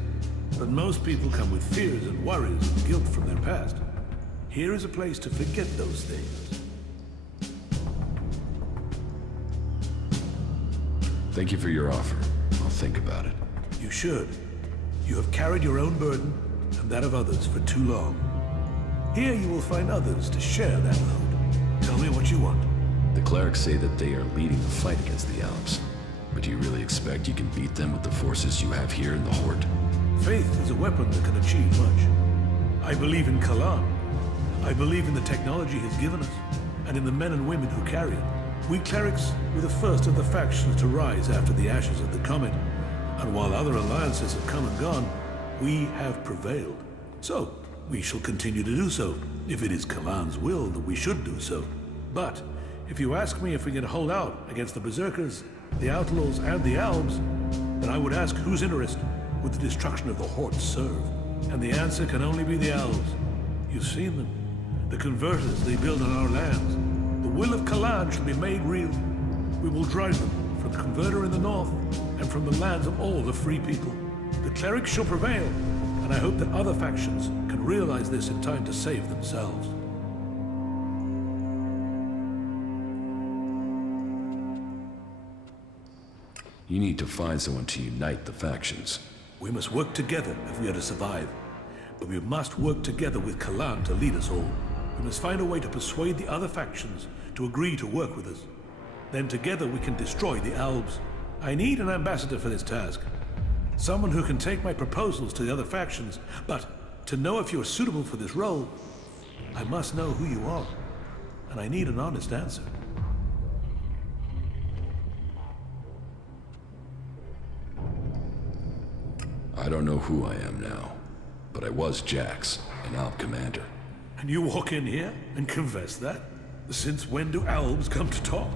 But most people come with fears and worries and guilt from their past. Here is a place to forget those things. Thank you for your offer. I'll think about it. You should. You have carried your own burden and that of others for too long. Here you will find others to share that load. Tell me what you want. The clerics say that they are leading the fight against the Alps. But do you really expect you can beat them with the forces you have here in the Horde? Faith is a weapon that can achieve much. I believe in Kalan. I believe in the technology he's given us, and in the men and women who carry it. We clerics were the first of the factions to rise after the ashes of the comet, and while other alliances have come and gone, we have prevailed. So, we shall continue to do so, if it is Kalan's will that we should do so. But, if you ask me if we can hold out against the Berserkers, the Outlaws, and the Albs, then I would ask whose interest would the destruction of the Horde serve? And the answer can only be the Albs. You've seen them. The converters they build on our lands. The will of Kalan shall be made real. We will drive them from the converter in the north and from the lands of all the free people. The clerics shall prevail, and I hope that other factions can realize this in time to save themselves. You need to find someone to unite the factions. We must work together if we are to survive. But we must work together with Kalan to lead us all. We must find a way to persuade the other factions to agree to work with us. Then together we can destroy the Albs. I need an ambassador for this task. Someone who can take my proposals to the other factions, but to know if you're suitable for this role, I must know who you are. And I need an honest answer. I don't know who I am now, but I was Jax, an Alp commander. And you walk in here and confess that? Since when do Albs come to talk?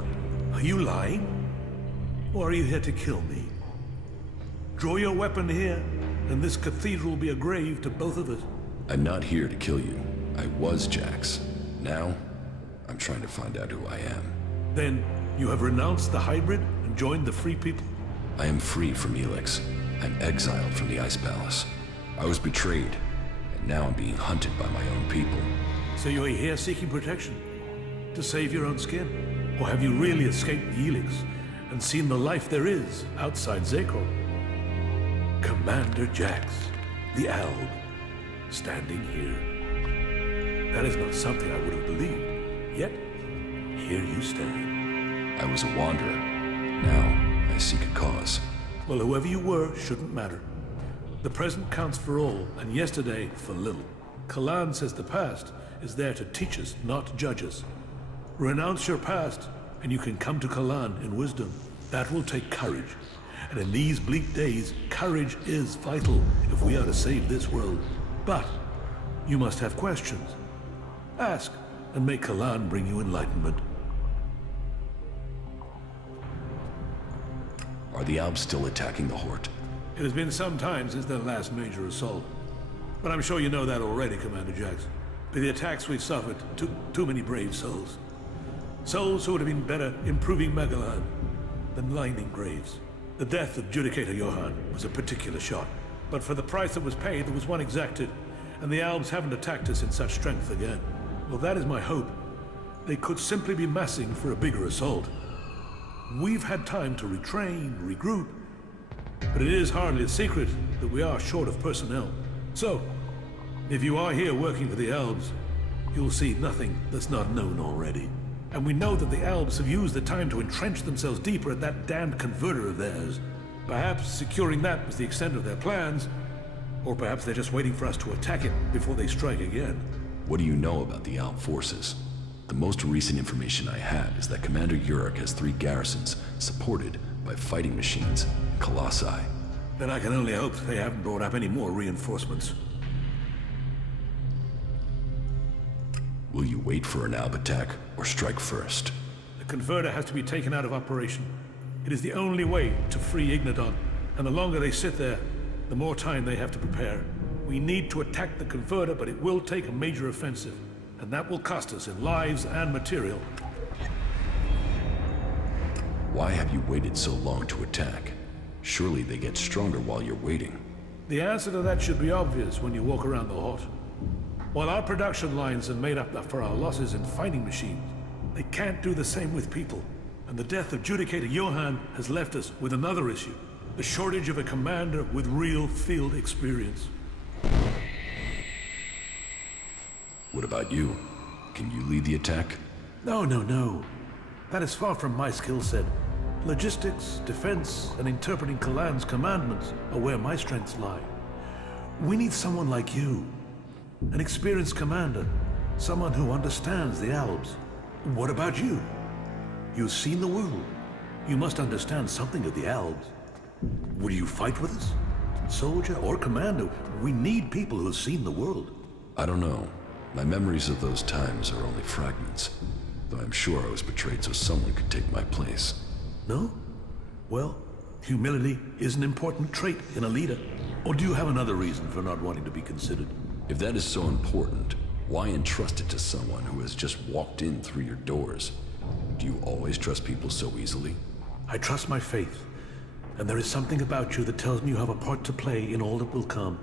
Are you lying? Or are you here to kill me? Draw your weapon here, and this cathedral will be a grave to both of us. I'm not here to kill you. I was Jax. Now, I'm trying to find out who I am. Then, you have renounced the hybrid and joined the Free People? I am free from Elex. I'm exiled from the Ice Palace. I was betrayed, and now I'm being hunted by my own people. So you're here seeking protection? To save your own skin? Or have you really escaped the Elex and seen the life there is outside Zekor? Commander Jax, the Alb, standing here. That is not something I would have believed. Yet, here you stand. I was a wanderer. Now, I seek a cause. Well, whoever you were shouldn't matter. The present counts for all, and yesterday for little. Kalan says the past is there to teach us, not judge us. Renounce your past, and you can come to Kalan in wisdom. That will take courage. And in these bleak days, courage is vital if we are to save this world. But you must have questions. Ask, and make Kalan bring you enlightenment. Are the Alps still attacking the Horde? It has been some time since their last major assault. But I'm sure you know that already, Commander Jax. By the attacks we've suffered took too many brave souls. Souls who would have been better improving Magalan than lining graves. The death of Judicator Johann was a particular shot. But for the price that was paid, there was one exacted, and the Albs haven't attacked us in such strength again. Well, that is my hope. They could simply be massing for a bigger assault. We've had time to retrain, regroup, but it is hardly a secret that we are short of personnel. So, if you are here working for the Albs, you'll see nothing that's not known already. And we know that the Albs have used the time to entrench themselves deeper at that damned converter of theirs. Perhaps securing that was the extent of their plans, or perhaps they're just waiting for us to attack it before they strike again. What do you know about the Alp forces? The most recent information I had is that Commander Uruk has 3 garrisons supported by fighting machines and colossi. Then I can only hope they haven't brought up any more reinforcements. Will you wait for an Alp attack or strike first? converter has to be taken out of operation. It is the only way to free Ignadon, and the longer they sit there, the more time they have to prepare. We need to attack the converter, but it will take a major offensive, and that will cost us in lives and material. Why have you waited so long to attack? Surely they get stronger while you're waiting. The answer to that should be obvious when you walk around the Hort. While our production lines have made up for our losses in fighting machines, they can't do the same with people. And the death of Judicator Johann has left us with another issue. The shortage of a commander with real field experience. What about you? Can you lead the attack? No. That is far from my skill set. Logistics, defense, and interpreting Kalan's commandments are where my strengths lie. We need someone like you. An experienced commander. Someone who understands the Alps. What about you? You've seen the world. You must understand something of the Alps. Will you fight with us? Soldier or commander, we need people who've seen the world. I don't know. My memories of those times are only fragments. Though I'm sure I was betrayed so someone could take my place. No? Well, humility is an important trait in a leader. Or do you have another reason for not wanting to be considered? If that is so important, why entrust it to someone who has just walked in through your doors? Do you always trust people so easily? I trust my faith. And there is something about you that tells me you have a part to play in all that will come.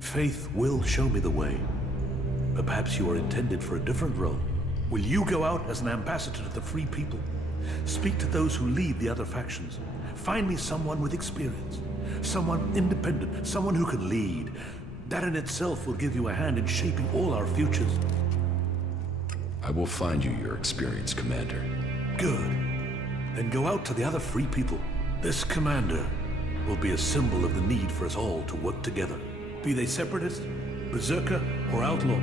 Faith will show me the way. But perhaps you are intended for a different role. Will you go out as an ambassador to the free people? Speak to those who lead the other factions. Find me someone with experience. Someone independent. Someone who can lead. That in itself will give you a hand in shaping all our futures. I will find you your experienced commander. Good. Then go out to the other free people. This commander will be a symbol of the need for us all to work together. Be they separatist, berserker, or outlaw.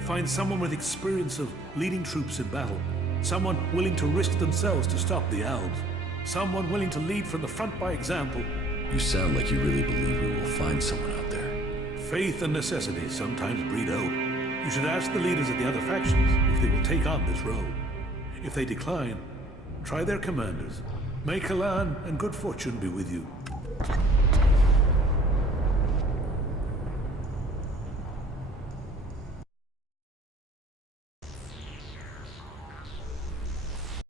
Find someone with experience of leading troops in battle. Someone willing to risk themselves to stop the Alps. Someone willing to lead from the front by example. You sound like you really believe we will find someone out there. Faith and necessity sometimes breed hope. You should ask the leaders of the other factions if they will take on this role. If they decline, try their commanders. May Kalan and good fortune be with you.